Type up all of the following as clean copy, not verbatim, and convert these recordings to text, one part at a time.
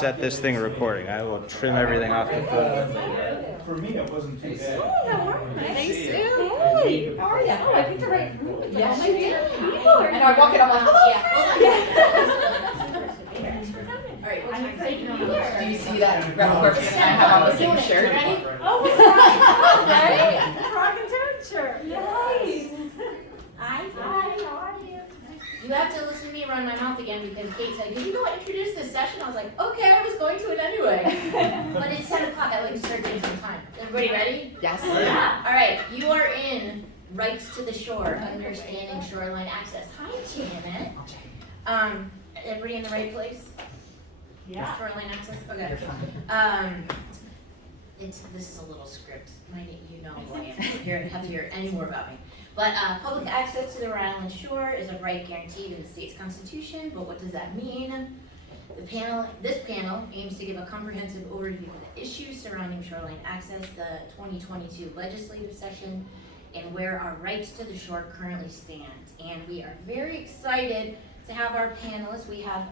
set this thing recording. I will trim everything off the phone. For me, it wasn't too bad. Nice too. Hey, how are you? Oh, I picked the right group. Yes, All my you did. favorite people are And I walk in, I'm like, hello. All right, what time is it? Do you see that rebel corpus and I have on the same shirt? Oh, right? Frog and toad shirt. Nice. Hi, how are you? You have to listen to me run my mouth again because Kate said, "Can you go introduce this session?" I was like, "Okay, I was going to it anyway." But it's 10 o'clock. I like to start taking some time. Everybody ready? Yes. Yeah. All right. You are in Rights to the Shore, Understanding Shoreline Access. Hi, Janet. Everybody in the right place? Yeah. Shoreline Access. Okay. You're fine. This is a little script. You know who I am. You have to hear any more about me. But public access to the Rhode Island shore is a right guaranteed in the state's constitution. But what does that mean? This panel aims to give a comprehensive overview of the issues surrounding shoreline access, the 2022 legislative session, and where our rights to the shore currently stand. And we are very excited to have our panelists. We have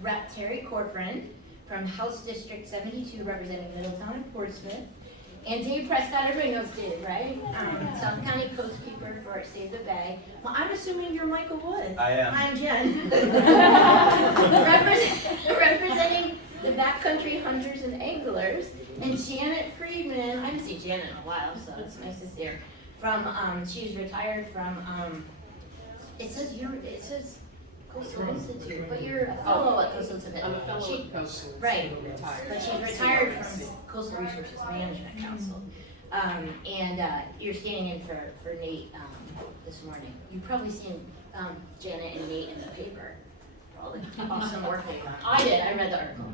Rep. Terri Cortvriend from House District 72 representing Middletown and Portsmouth. And David Prescott, everybody knows David, right? South County Coastkeeper for Save the Bay. Well, I'm assuming you're Michael Woods. I am. I'm Jen. Representing the backcountry hunters and anglers. And Janet Freedman, I haven't seen Janet in a while, so it's nice to see her. She's retired from, it says Coastal Institute, but you're a fellow at Coastal Institute. I'm a fellow at Coastal. Right, Retired. but she's retired from Coastal Resources Management Council. And you're standing in for Nate this morning. You've probably seen Janet and Nate in the paper for all the awesome work they've done. I did, I read the article.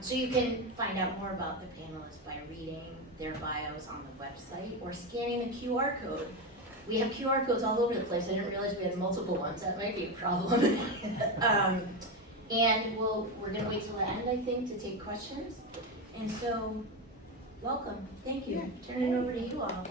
So you can find out more about the panelists by reading their bios on the website or scanning the QR code. We have QR codes all over the place. I didn't realize we had multiple ones. That might be a problem. And we're going to wait till the end, I think, to take questions. And so, welcome. Thank you. Turn it over to you all.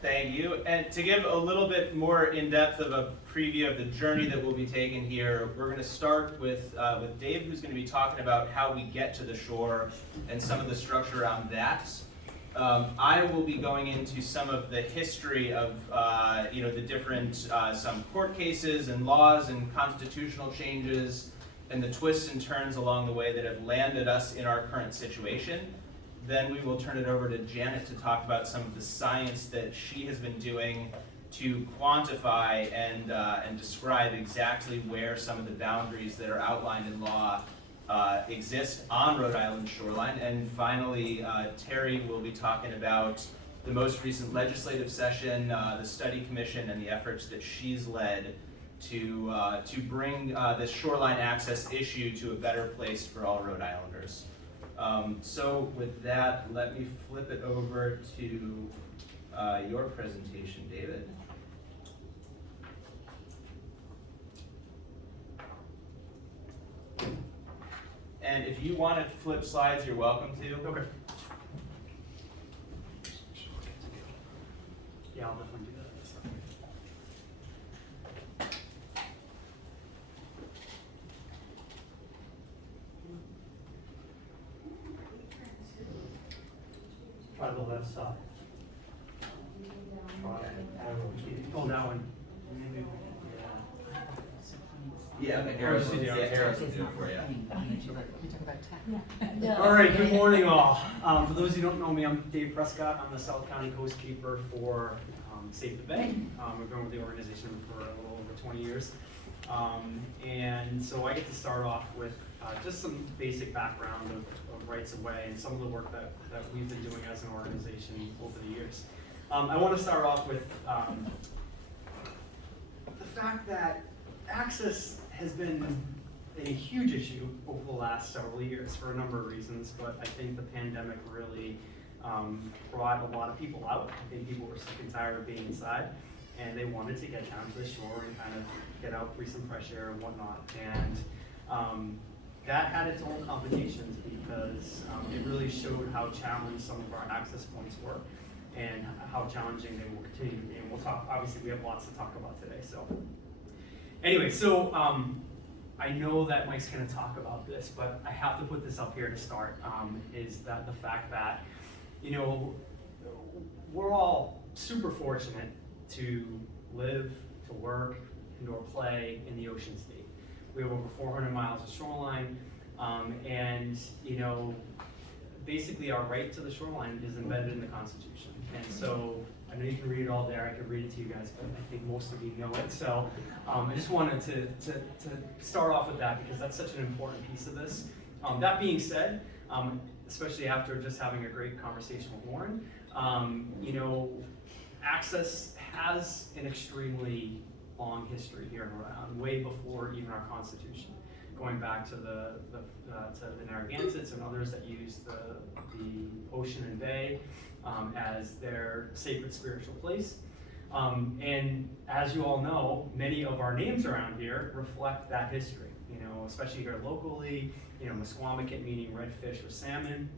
Thank you. And to give a little bit more in-depth of a preview of the journey that we'll be taking here, we're going to start with Dave, who's going to be talking about how we get to the shore and some of the structure around that. I will be going into some of the history of the different some court cases and laws and constitutional changes and the twists and turns along the way that have landed us in our current situation. Then we will turn it over to Janet to talk about some of the science that she has been doing to quantify and describe exactly where some of the boundaries that are outlined in law exist on Rhode Island shoreline. And finally, Terri will be talking about the most recent legislative session, the study commission, and the efforts that she's led to bring this shoreline access issue to a better place for all Rhode Islanders. So with that, let me flip it over to your presentation, David. And if you want to flip slides, you're welcome to. Okay. Yeah, I'll definitely do that. Try the left side. Oh, that one. Yeah, the arrows will do it for you. All right, good morning all. For those who don't know me, I'm David Prescott. I'm the South County Coastkeeper for Save the Bay. We've been with the organization for a little over 20 years. And so I get to start off with just some basic background of rights of way and some of the work that we've been doing as an organization over the years. I want to start off with the fact that access has been a huge issue over the last several years for a number of reasons, but I think the pandemic really brought a lot of people out. I think people were sick and tired of being inside, and they wanted to get down to the shore and kind of get out, breathe some fresh air and whatnot. And that had its own complications because it really showed how challenged some of our access points were and how challenging they will continue to be. And we'll talk, obviously we have lots to talk about today. So Anyway, so I know that Mike's going to talk about this, but I have to put this up here to start. Is that the fact that, you know, we're all super fortunate to live, to work, and/or play in the ocean state. We have over 400 miles of shoreline, and you know, basically our right to the shoreline is embedded in the Constitution. And so I know you can read it all there. I could read it to you guys, but I think most of you know it. So I just wanted to start off with that because that's such an important piece of this. That being said, especially after just having a great conversation with Lauren, you know, access has an extremely long history here in Rhode Island, way before even our Constitution, going back to the Narragansetts and others that used the ocean and bay as their sacred spiritual place. And as you all know, many of our names around here reflect that history, you know, especially here locally, you know, Musquamaket meaning red fish or salmon,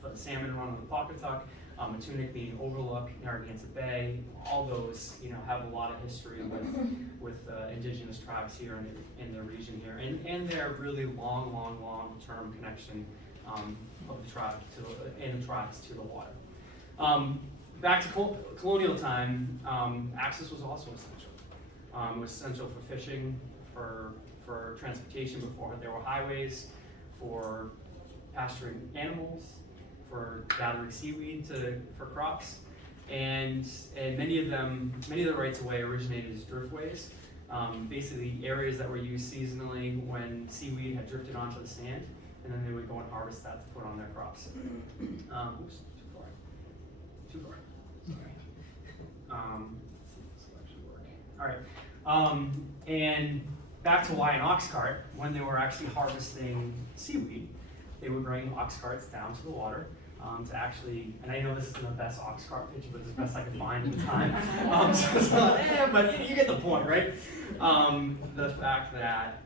for the salmon run on the Pawcatuck, Matunic meaning overlook, Narragansett Bay, all those, you know, have a lot of history with indigenous tribes here in the region here, and their really long-term connection of the tribe and the tribes to the water. Back to colonial time, access was also essential. It was essential for fishing, for transportation before there were highways, for pasturing animals, for gathering seaweed for crops, and many of the rights of way originated as driftways, basically areas that were used seasonally when seaweed had drifted onto the sand, and then they would go and harvest that to put on their crops. Oops, too far. Sorry. Let's see if this will actually work. All right, and back to why an ox cart. When they were actually harvesting seaweed, they would bring ox carts down to the water to actually, and I know this isn't the best ox cart picture, but it's the best I could find at the time. So it's not, but you get the point, right? The fact that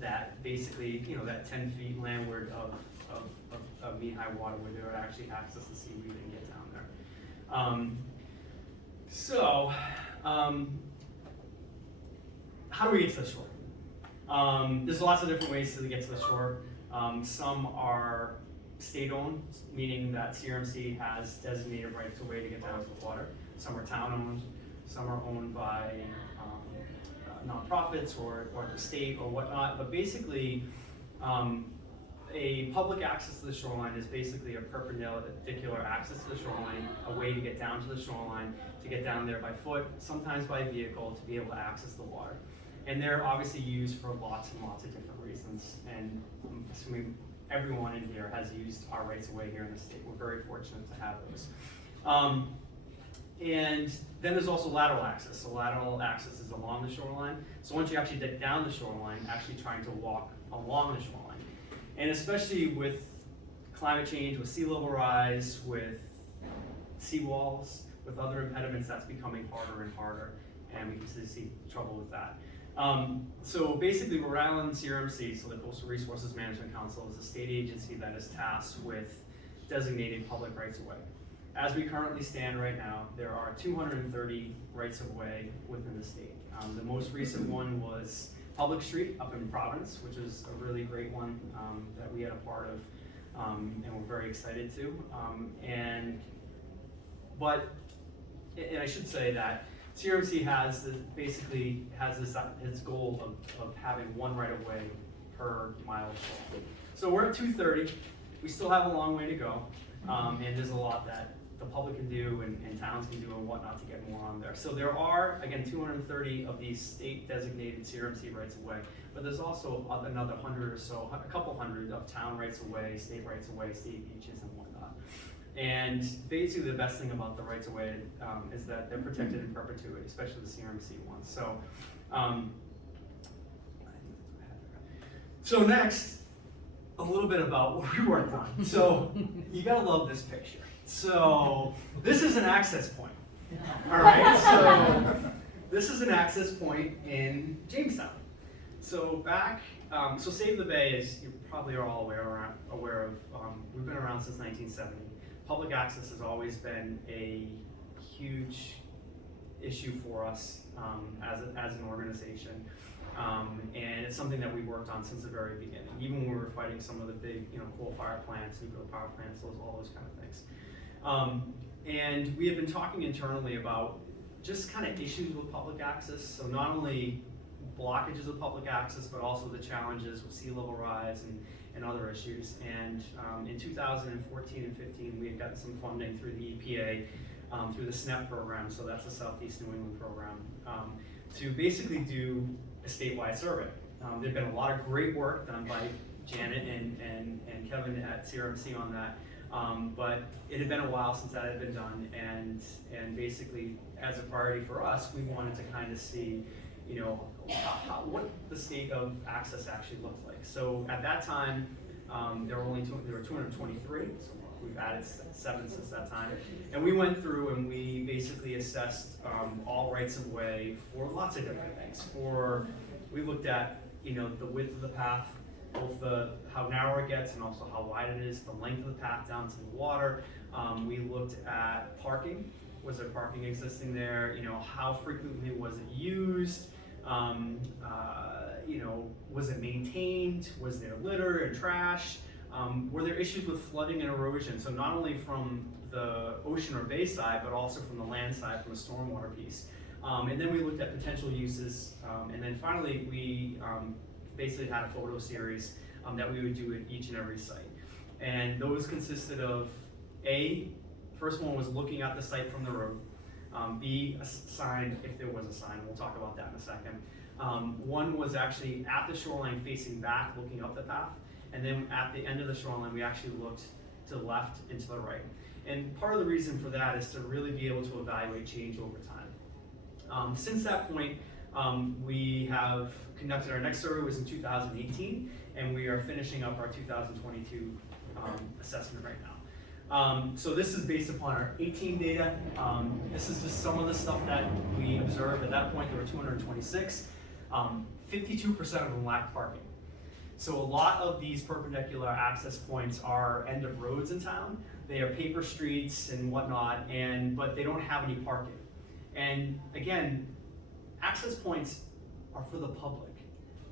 that basically, you know, that 10 feet landward of knee-high water where they would actually access the seaweed and get down there. How do we get to the shore? There's lots of different ways to get to the shore. Some are state-owned, meaning that CRMC has designated rights of way to get down to the water. Some are town-owned, some are owned by nonprofits or the state or whatnot. But basically, a public access to the shoreline is basically a perpendicular access to the shoreline, a way to get down to the shoreline, to get down there by foot, sometimes by vehicle, to be able to access the water. And they're obviously used for lots and lots of different reasons. And I'm assuming everyone in here has used our rights of way here in the state. We're very fortunate to have those. And then there's also lateral access. So lateral access is along the shoreline. So once you actually get down the shoreline, actually trying to walk along the shoreline. And especially with climate change, with sea level rise, with seawalls, with other impediments, that's becoming harder and harder. And we can see trouble with that. So basically, Rhode Island CRMC, so the Coastal Resources Management Council, is a state agency that is tasked with designating public rights of way. As we currently stand right now, there are 230 rights of way within the state. The most recent one was Public Street up in Providence, which is a really great one that we had a part of, and we're very excited to. And I should say that CRMC has this goal of having one right of way per mile of shore. So we're at 230. We still have a long way to go, and there's a lot that the public can do and towns can do and whatnot to get more on there. So there are, again, 230 of these state designated CRMC rights of way, but there's also another 100 or so, a couple hundred of town rights of way, state rights of way, state beaches and whatnot. And basically the best thing about the rights of way is that they're protected in perpetuity, especially the CRMC ones. So next, a little bit about what we worked on. So you gotta love this picture. So this is an access point. All right, so this is an access point in Jamestown. So back, so Save the Bay, is you probably are all aware of, we've been around since 1970. Public access has always been a huge issue for us as an organization. And it's something that we worked on since the very beginning, even when we were fighting some of the big, coal fire plants, nuclear power plants, all those kind of things. And we have been talking internally about just kind of issues with public access. So not only blockages of public access, but also the challenges with sea level rise and other issues. And in 2014 and 15, we had gotten some funding through the EPA, through the SNEP program, so that's the Southeast New England program, to basically do a statewide survey. There'd been a lot of great work done by Janet and Kevin at CRMC on that, but it had been a while since that had been done, and basically, as a priority for us, we wanted to kind of see, what the state of access actually looked like. So at that time, there were 223, so we've added 7 since that time. And we went through and we basically assessed all rights of way for lots of different things. We looked at, the width of the path, both how narrow it gets and also how wide it is, the length of the path down to the water. We looked at parking. Was there parking existing there? How frequently was it used? Was it maintained? Was there litter and trash? Were there issues with flooding and erosion? So not only from the ocean or bay side, but also from the land side, from a stormwater piece. And then we looked at potential uses. And then finally, we basically had a photo series that we would do at each and every site. And those consisted of first one was looking at the site from the road. B, a sign, if there was a sign. We'll talk about that in a second. One was actually at the shoreline facing back, looking up the path. And then at the end of the shoreline, we actually looked to the left and to the right. And part of the reason for that is to really be able to evaluate change over time. Since that point, we have conducted our next survey was in 2018, and we are finishing up our 2022 assessment right now. So this is based upon our 18 data. This is just some of the stuff that we observed. At that point, there were 226. 52% of them lack parking. So a lot of these perpendicular access points are end of roads in town. They are paper streets and whatnot, but they don't have any parking. And again, access points are for the public.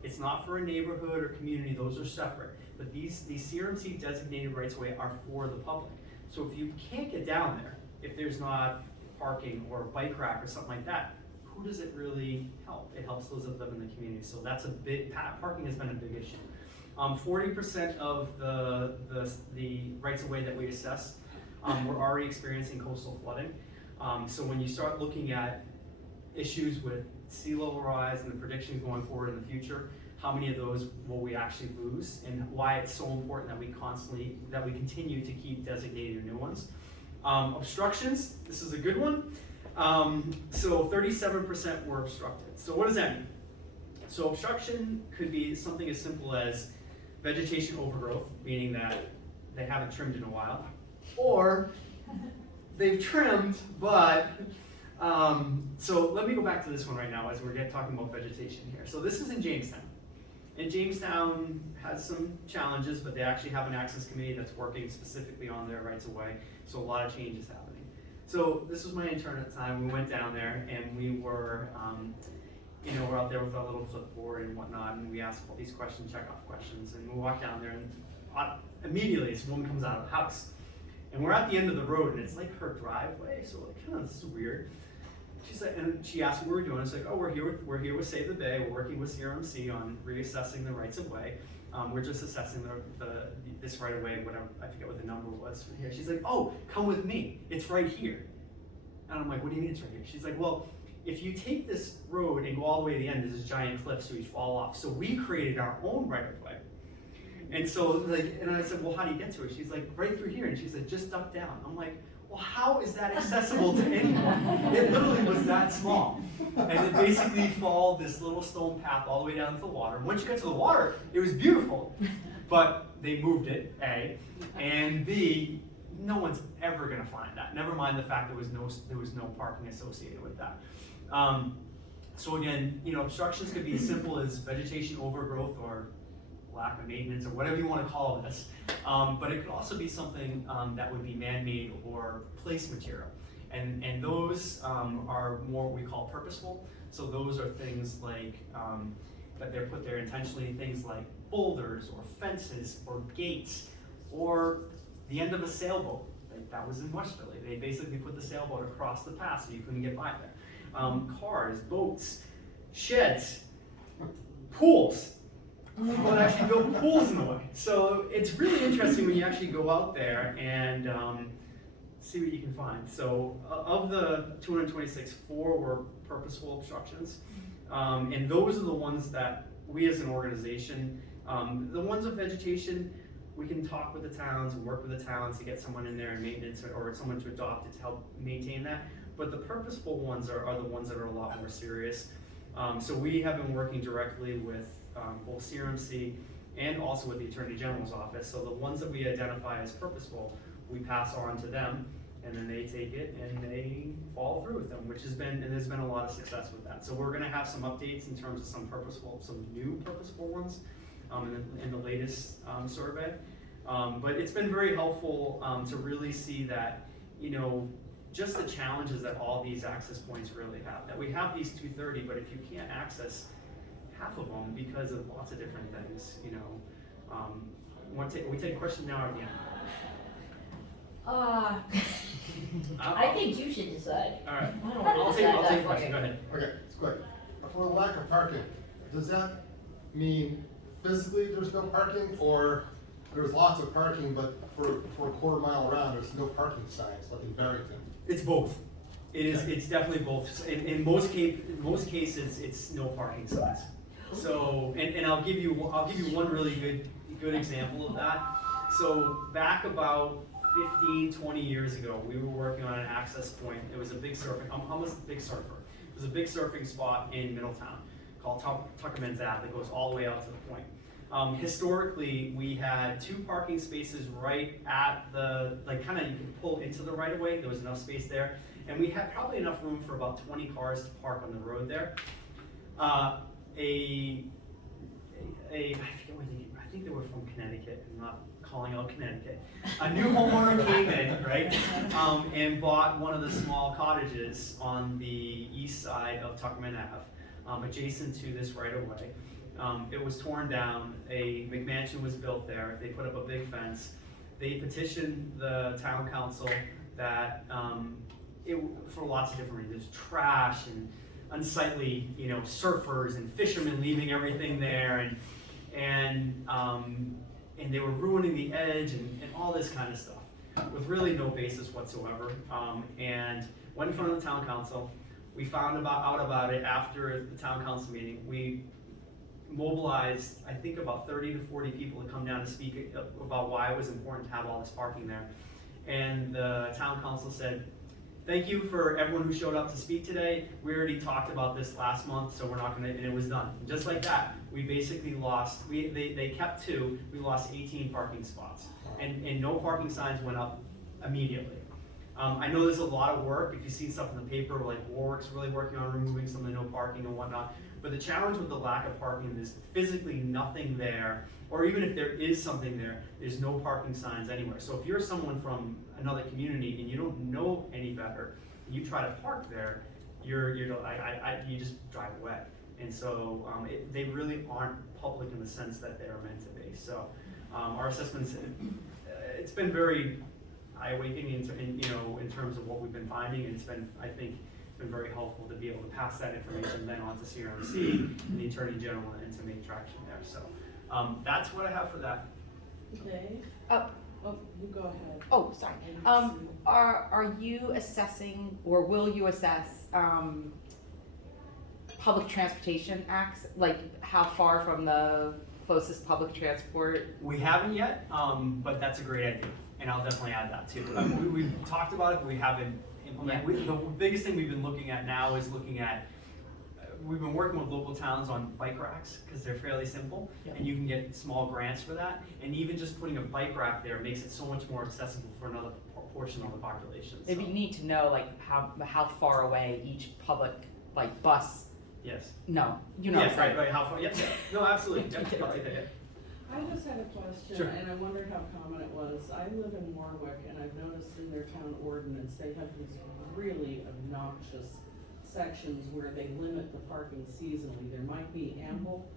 It's not for a neighborhood or community, those are separate. But these CRMC designated rights of way are for the public. So if you can't get down there, if there's not parking or a bike rack or something like that, who does it really help? It helps those that live in the community. So that's parking has been a big issue. 40% of the rights of way that we assess were already experiencing coastal flooding. So when you start looking at issues with sea level rise and the predictions going forward in the future, how many of those will we actually lose, and why it's so important that we continue to keep designating new ones. Obstructions, this is a good one. So 37% were obstructed. So what does that mean? So obstruction could be something as simple as vegetation overgrowth, meaning that they haven't trimmed in a while, or they've trimmed, but so let me go back to this one right now as we're talking about vegetation here. So this is in Jamestown. And Jamestown has some challenges, but they actually have an access committee that's working specifically on their rights of way. So a lot of change is happening. So this was my intern at the time. We went down there and we were, we're out there with our little clipboard and whatnot, and we asked all these questions, check off questions, and we walk down there, and immediately this woman comes out of the house. And we're at the end of the road, and it's like her driveway, so like, this is weird. She's like, and she asked what we're doing. It's like, oh, we're here with Save the Bay. We're working with CRMC on reassessing the rights of way. We're just assessing this right of way, whatever, I forget what the number was from here. She's like, oh, come with me. It's right here. And I'm like, what do you mean it's right here? She's like, well, if you take this road and go all the way to the end, there's this giant cliff, so you fall off. So we created our own right of way. And so, and I said, well, how do you get to it? She's like, right through here. And she said, just duck down. I'm like, well, how is that accessible to anyone? It literally was that small. And it basically followed this little stone path all the way down to the water. Once you get to the water, it was beautiful. But they moved it, A. And B, no one's ever gonna find that. Never mind the fact there was no parking associated with that. So again, obstructions could be as simple as vegetation overgrowth or lack of maintenance or whatever you want to call this. But it could also be something that would be man-made or place material. And those are more what we call purposeful. So those are things like, that they're put there intentionally, things like boulders or fences or gates or the end of a sailboat. Like that was in Westville. They basically put the sailboat across the path so you couldn't get by there. Cars, boats, sheds, pools. People actually build pools in the way. So it's really interesting when you actually go out there and see what you can find. So of the 226, 4 were purposeful obstructions. And those are the ones that we as an organization, the ones of vegetation, we can talk with the towns and work with the towns to get someone in there and maintenance or someone to adopt it to help maintain that. But the purposeful ones are the ones that are a lot more serious. So we have been working directly with both Crmc and also with the Attorney General's office. So the ones that we identify as purposeful, we pass on to them, and then they take it and they follow through with them, which has been, and there's been a lot of success with that. So we're gonna have some updates in terms of some new purposeful ones in the latest survey. But it's been very helpful to really see that, you know, just the challenges that all these access points really have. That we have these 230, but if you can't access half of them because of lots of different things, you know. We take a question now or at the end? I think you should decide. All right. I don't want I'll to take decide a that for question, you. go ahead. Okay, it's quick. For lack of parking, does that mean physically there's no parking, or there's lots of parking, but for a quarter mile around, there's no parking signs, like in Barrington? It's both. It's definitely both. In most cases, it's no parking signs. So, and I'll give you one really good example of that. So back about 15, 20 years ago, we were working on an access point. It was a big surfing, I'm almost a big surfer. It was a big surfing spot in Middletown called Tuckerman's Ave that goes all the way out to the point. Historically, we had 2 parking spaces right at the, like kind of you can pull into the right of way. There was enough space there. And we had probably enough room for about 20 cars to park on the road there. I forget where I think they were from Connecticut. I'm not calling out Connecticut. A new homeowner came in, right, and bought one of the small cottages on the east side of Tuckerman Ave, adjacent to this right of way. It was torn down. A McMansion was built there. They put up a big fence. They petitioned the town council that for lots of different reasons, trash and unsightly, you know, surfers and fishermen leaving everything there, and they were ruining the edge and all this kind of stuff with really no basis whatsoever. And went in front of the town council. We found out about it after the town council meeting. We mobilized, I think, about 30 to 40 people to come down to speak about why it was important to have all this parking there. And the town council said, thank you for everyone who showed up to speak today. We already talked about this last month, so we're not gonna, and it was done. And just like that, we basically lost, they kept 2, we lost 18 parking spots. And no parking signs went up immediately. I know there's a lot of work. If you see stuff in the paper, like Warwick's really working on removing some of the no parking and whatnot. But the challenge with the lack of parking is physically nothing there, or even if there is something there, there's no parking signs anywhere. So if you're someone from another community and you don't know any better, and you try to park there, you just drive away. And so they really aren't public in the sense that they're meant to be. So our assessments, it's been very eye-awakening in terms of what we've been finding, and it's been, I think, been very helpful to be able to pass that information then on to CRMC and the Attorney General and to make traction there. So that's what I have for that. Okay. Oh, You go ahead. oh, sorry. Are you assessing, or will you assess, public transportation acts? Like how far from the closest public transport? We haven't yet, but that's a great idea, and I'll definitely add that too. We've talked about it, but we haven't implemented. The biggest thing we've been looking at now is we've been working with local towns on bike racks because they're fairly simple, and you can get small grants for that. And even just putting a bike rack there makes it so much more accessible for another portion of the population. It'd be neat to know like how far away each public like bus. Yes. No, you know. Yes, right. How far? Yep. No, absolutely. Yep, I'll take that. I just had a question, Sure. and I wondered how common it was. I live in Warwick, and I've noticed in their town ordinance, they have these really obnoxious sections where they limit the parking seasonally. There might be ample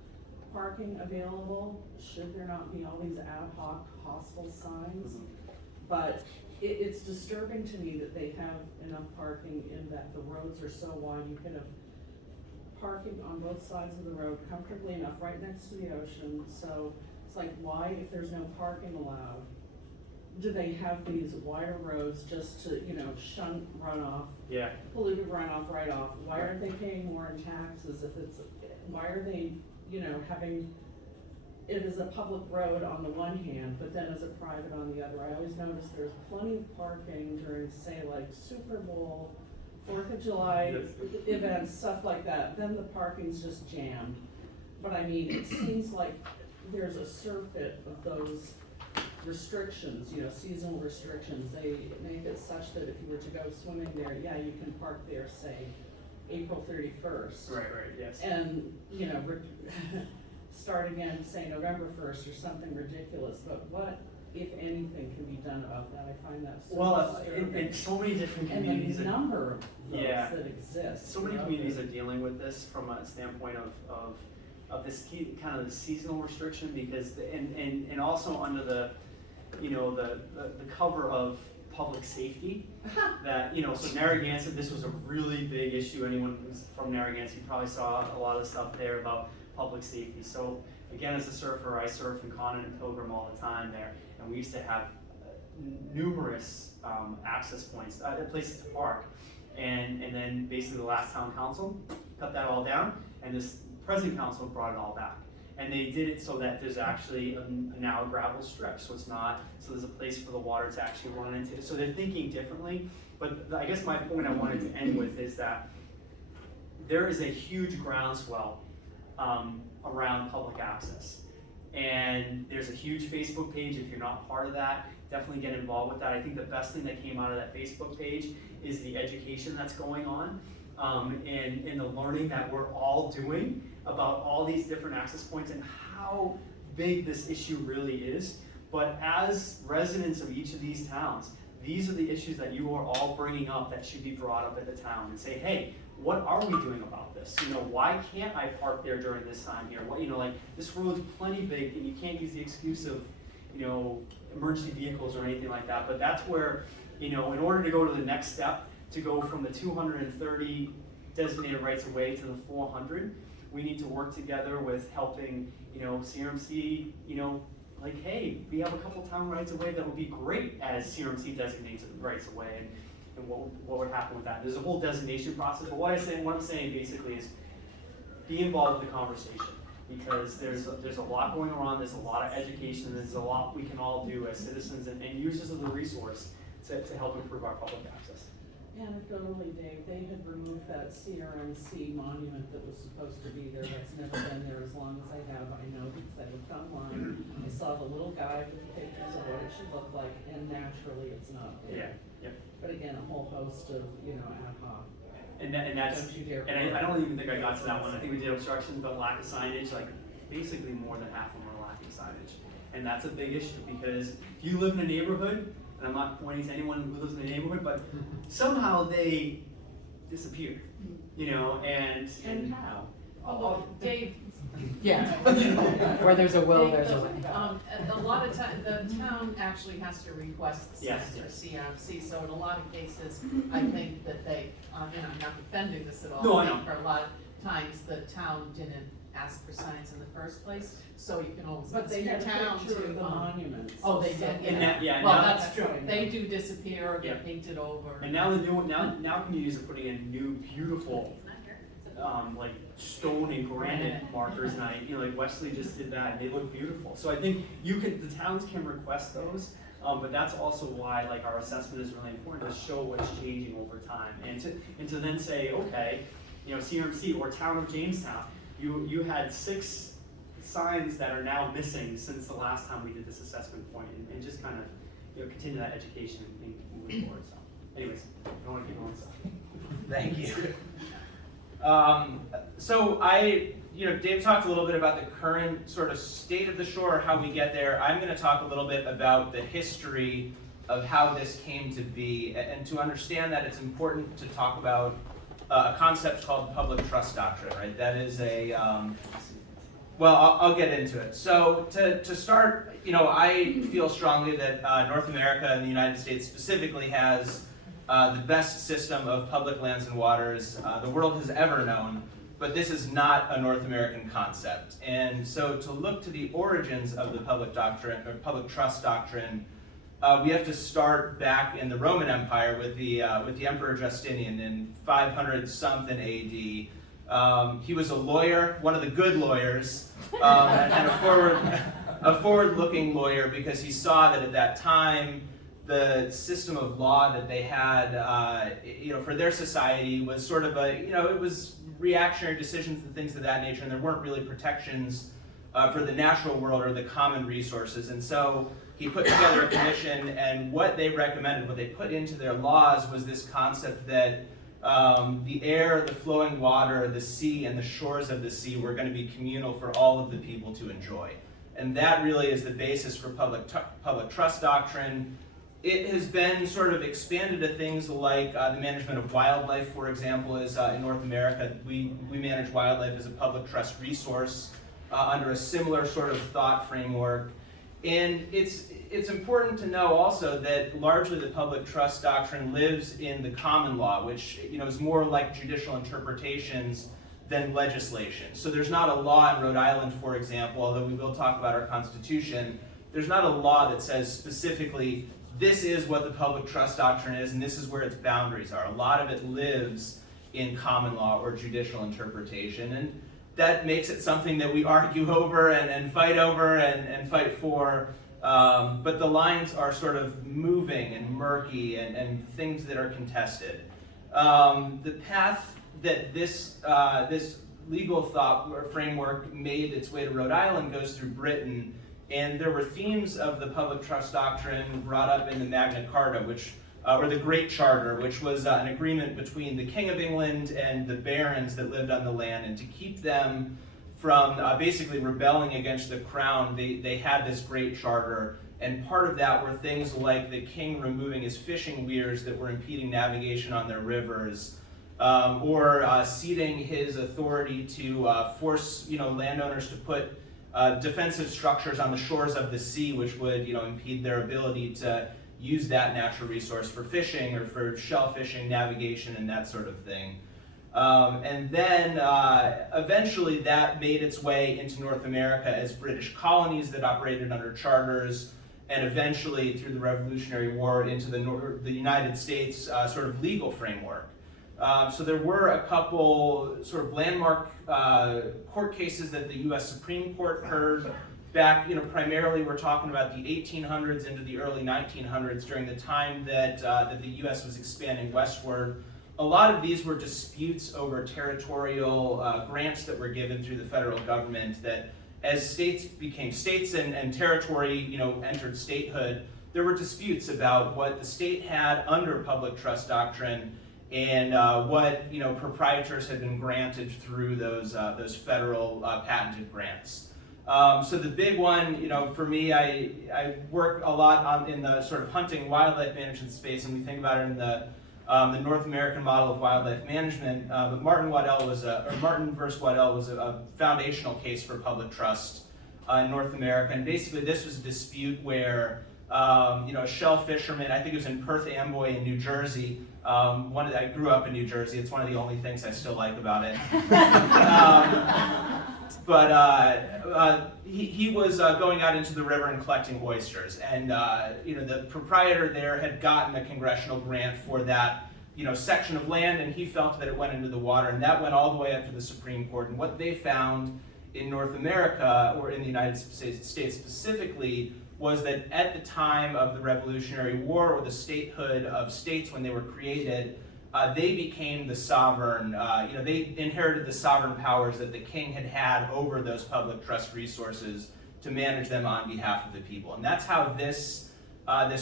parking available, should there not be all these ad hoc hostile signs? But it's disturbing to me that they have enough parking in that the roads are so wide, you can have parking on both sides of the road comfortably enough, right next to the ocean, so it's like, why, if there's no parking allowed, do they have these wider roads just to, shunt runoff, Yeah. polluted runoff right off? Why aren't they paying more in taxes if it's, why are they, having it as a public road on the one hand, but then as a private on the other? I always notice there's plenty of parking during, say, like Super Bowl, 4th of July events, stuff like that, then the parking's just jammed. But I mean, it seems like there's a surfeit of those restrictions, seasonal restrictions. They make it such that if you were to go swimming there, yeah, you can park there, say, April 31st. Right, yes. And, start again, say, November 1st or something ridiculous. But what, if anything, can be done about that? I find that so disturbing. And so many different communities. And the number of those Yeah. that exist. So many throughout communities the- are dealing with this from a standpoint of this kind of the seasonal restriction, because and also under the cover of public safety, that so Narragansett, this was a really big issue. Anyone who's from Narragansett, you probably saw a lot of stuff there about public safety. So again, as a surfer, I surf in Conan and Pilgrim all the time there, and we used to have numerous access points, places to park, and then basically the last town council cut that all down, and this present council brought it all back. And they did it so that there's actually now a gravel strip, so there's a place for the water to actually run into. So they're thinking differently, but I guess my point I wanted to end with is that there is a huge groundswell around public access. And there's a huge Facebook page. If you're not part of that, definitely get involved with that. I think the best thing that came out of that Facebook page is the education that's going on, and the learning that we're all doing about all these different access points and how big this issue really is. But as residents of each of these towns, these are the issues that you are all bringing up that should be brought up at the town, and say, hey, what are we doing about this? Why can't I park there during this time here? What, this road's plenty big, and you can't use the excuse of, emergency vehicles or anything like that. But that's where, in order to go to the next step, to go from the 230 designated rights of way to the 400, we need to work together with helping, CRMC, like, hey, we have a couple town rights of way that would be great as CRMC designates rights of way, and what would happen with that. There's a whole designation process, but what I'm saying basically is be involved with the conversation, because there's a lot going on, there's a lot of education, there's a lot we can all do as citizens and users of the resource to help improve our public access. Anecdotally, Dave, they had removed that CRMC monument that was supposed to be there. That's never been there as long as I have. I know because I looked online. I saw the little guide with the pictures of what it should look like, and naturally it's not there. Yeah. But again, a whole host of, ad hoc. And that's, Don't you dare. and I don't even think I got to that one. I think we did obstructions, but lack of signage, like basically more than half of them are lacking signage. And that's a big issue, because if you live in a neighborhood, and I'm not pointing to anyone who lives in the neighborhood, but somehow they disappear, and how? Although Dave, Yeah. Where there's a will, Dave, there's a way. a lot of time, the town actually has to request the Yes, signs for CRMC, so in a lot of cases, I think that they, and I'm not defending this at all. No, I think know. For a lot of times, the town didn't ask for signs in the first place, so you can always, But it's they your had a town picture of to, the monument. oh, they did, And that, yeah, well, now, that's true, they do disappear or Yeah. get painted over. and now the new one, now communities are putting in new beautiful, like stone and granite markers, and like Wesley just did that, and they look beautiful. So I think the towns can request those, but that's also why like our assessment is really important, to show what's changing over time, and to then say, okay, CRMC or Town of Jamestown, you had 6 signs that are now missing since the last time we did this assessment point, and just kind of continue that education and moving forward. So, anyways, I don't want to keep going. So. Thank you. So I, Dave talked a little bit about the current sort of state of the shore, how we get there. I'm going to talk a little bit about the history of how this came to be, and to understand that it's important to talk about a concept called public trust doctrine, right? That is a, well, I'll get into it. So to start, I feel strongly that North America and the United States specifically has the best system of public lands and waters the world has ever known. But this is not a North American concept. And so to look to the origins of the public doctrine, or public trust doctrine, we have to start back in the Roman Empire with the Emperor Justinian in 500-something AD. He was a lawyer, one of the good lawyers, and a forward-looking lawyer, because he saw that at that time the system of law that they had, for their society was sort of it was reactionary decisions and things of that nature, and there weren't really protections for the natural world or the common resources. And so he put together a commission, and what they recommended, what they put into their laws, was this concept that the air, the flowing water, the sea, and the shores of the sea were going to be communal for all of the people to enjoy. And that really is the basis for public trust doctrine. It has been sort of expanded to things like the management of wildlife, for example, is in North America. We manage wildlife as a public trust resource under a similar sort of thought framework. And it's important to know also that largely the public trust doctrine lives in the common law, which is more like judicial interpretations than legislation. So there's not a law in Rhode Island, for example, although we will talk about our Constitution. There's not a law that says specifically this is what the public trust doctrine is, and this is where its boundaries are. A lot of it lives in common law or judicial interpretation, and that makes it something that we argue over and fight over and fight for. But the lines are sort of moving and murky and things that are contested. The path that this legal thought or framework made its way to Rhode Island goes through Britain. And there were themes of the public trust doctrine brought up in the Magna Carta, or the Great Charter, which was an agreement between the King of England and the barons that lived on the land. And to keep them from basically rebelling against the crown, they had this Great Charter. And part of that were things like the king removing his fishing weirs that were impeding navigation on their rivers, or ceding his authority to force landowners to put defensive structures on the shores of the sea, which would impede their ability to use that natural resource for fishing or for shellfishing, navigation, and that sort of thing. And then eventually that made its way into North America as British colonies that operated under charters, and eventually through the Revolutionary War into the United States sort of legal framework. So there were a couple sort of landmark court cases that the U.S. Supreme Court heard back, primarily we're talking about the 1800s into the early 1900s, during the time that the U.S. was expanding westward. A lot of these were disputes over territorial grants that were given through the federal government, that as states became states and territory, entered statehood, there were disputes about what the state had under public trust doctrine and what proprietors had been granted through those federal patented grants. So the big one, for me, I work a lot in the sort of hunting wildlife management space, and we think about it in the North American model of wildlife management. But Martin versus Waddell was a foundational case for public trust in North America, and basically this was a dispute where a shell fisherman, I think it was in Perth Amboy in New Jersey. I grew up in New Jersey. It's one of the only things I still like about it. But he was going out into the river and collecting oysters, and the proprietor there had gotten a congressional grant for that section of land, and he felt that it went into the water, and that went all the way up to the Supreme Court. And what they found in North America, or in the United States specifically, was that at the time of the Revolutionary War, or the statehood of states when they were created, they became the sovereign, they inherited the sovereign powers that the king had over those public trust resources to manage them on behalf of the people. And that's how this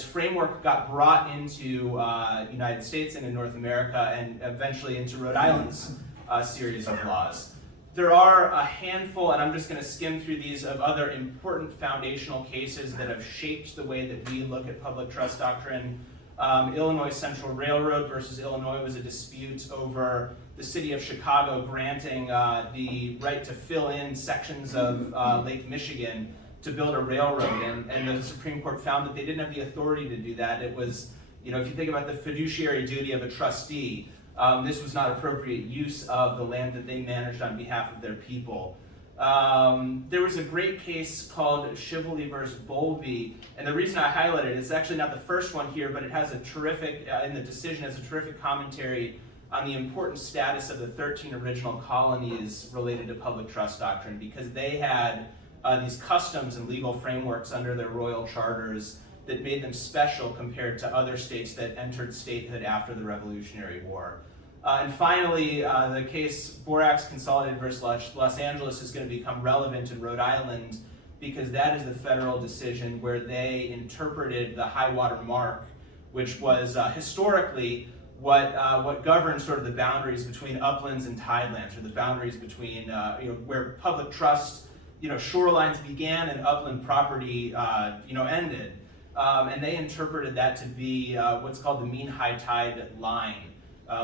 framework got brought into the United States and in North America, and eventually into Rhode Island's series of laws. There are a handful, and I'm just going to skim through these, of other important foundational cases that have shaped the way that we look at public trust doctrine. Illinois Central Railroad versus Illinois was a dispute over the city of Chicago granting the right to fill in sections of Lake Michigan to build a railroad, and the Supreme Court found that they didn't have the authority to do that. It was, if you think about the fiduciary duty of a trustee, this was not appropriate use of the land that they managed on behalf of their people. There was a great case called Chivalry versus Bowlby, and the reason I highlighted it, it's actually not the first one here, but it has a terrific, in the decision, has a terrific commentary on the important status of the 13 original colonies related to public trust doctrine, because they had these customs and legal frameworks under their royal charters that made them special compared to other states that entered statehood after the Revolutionary War. And finally, the case Borax Consolidated versus Los Angeles is going to become relevant in Rhode Island, because that is the federal decision where they interpreted the high water mark, which was historically what governed sort of the boundaries between uplands and tidelands, or the boundaries between where public trust, shorelines began and upland property ended. And they interpreted that to be what's called the mean high tide line,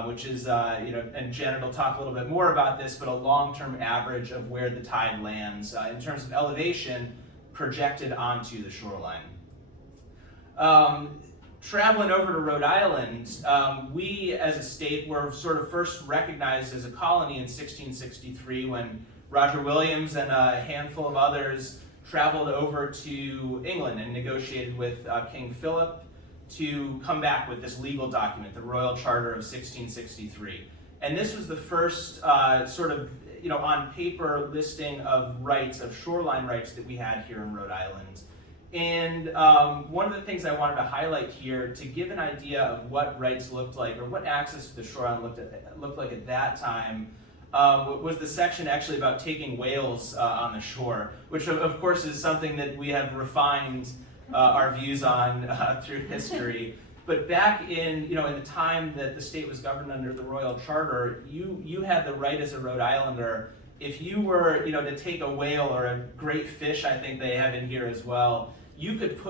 which is, and Janet will talk a little bit more about this, but a long-term average of where the tide lands in terms of elevation projected onto the shoreline. Traveling over to Rhode Island, we as a state were sort of first recognized as a colony in 1663 when Roger Williams and a handful of others traveled over to England and negotiated with King Philip to come back with this legal document, the Royal Charter of 1663. And this was the first on paper listing of rights, of shoreline rights that we had here in Rhode Island. And one of the things I wanted to highlight here, to give an idea of what rights looked like, or what access to the shoreline looked like at that time, was the section actually about taking whales on the shore, which of course is something that we have refined our views on through history. But back in in the time that the state was governed under the Royal Charter, you had the right as a Rhode Islander, if you were to take a whale or a great fish, I think they have in here as well, you could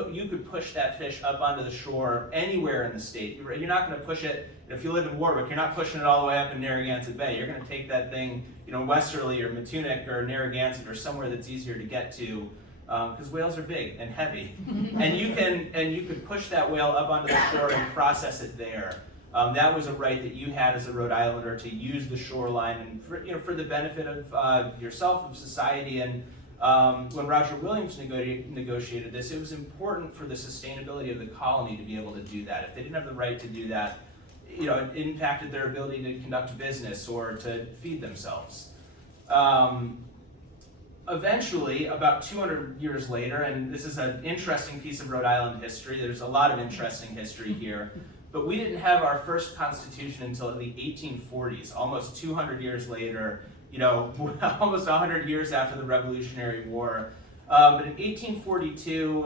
push that fish up onto the shore anywhere in the state. You're not going to push it, if you live in Warwick, you're not pushing it all the way up in Narragansett Bay. You're going to take that thing westerly or Matunic or Narragansett or somewhere that's easier to get to, because whales are big and heavy. and you could push that whale up onto the shore and process it there. That was a right that you had as a Rhode Islander, to use the shoreline and for the benefit of yourself, of society. And when Roger Williams negotiated this, it was important for the sustainability of the colony to be able to do that. If they didn't have the right to do that, it impacted their ability to conduct business or to feed themselves. Eventually, about 200 years later, and this is an interesting piece of Rhode Island history, there's a lot of interesting history here, but we didn't have our first constitution until the 1840s, almost 200 years later, almost 100 years after the Revolutionary War. But in 1842,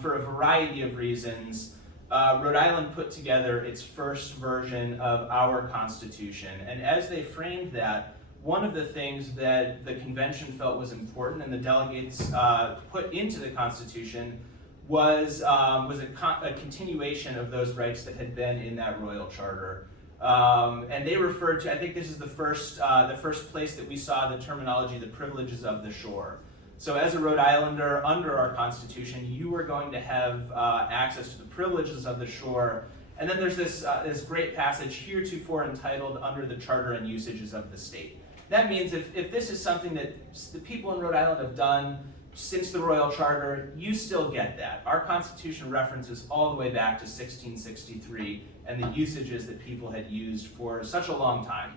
for a variety of reasons, Rhode Island put together its first version of our Constitution. And as they framed that, one of the things that the convention felt was important and the delegates put into the Constitution was a continuation of those rights that had been in that Royal Charter. And they referred to, I think this is the first place that we saw the terminology, the privileges of the shore. So as a Rhode Islander, under our Constitution, you were going to have access to the privileges of the shore. And then there's this great passage, heretofore entitled under the charter and usages of the state. That means if this is something that the people in Rhode Island have done since the Royal Charter, you still get that. Our Constitution references all the way back to 1663 and the usages that people had used for such a long time.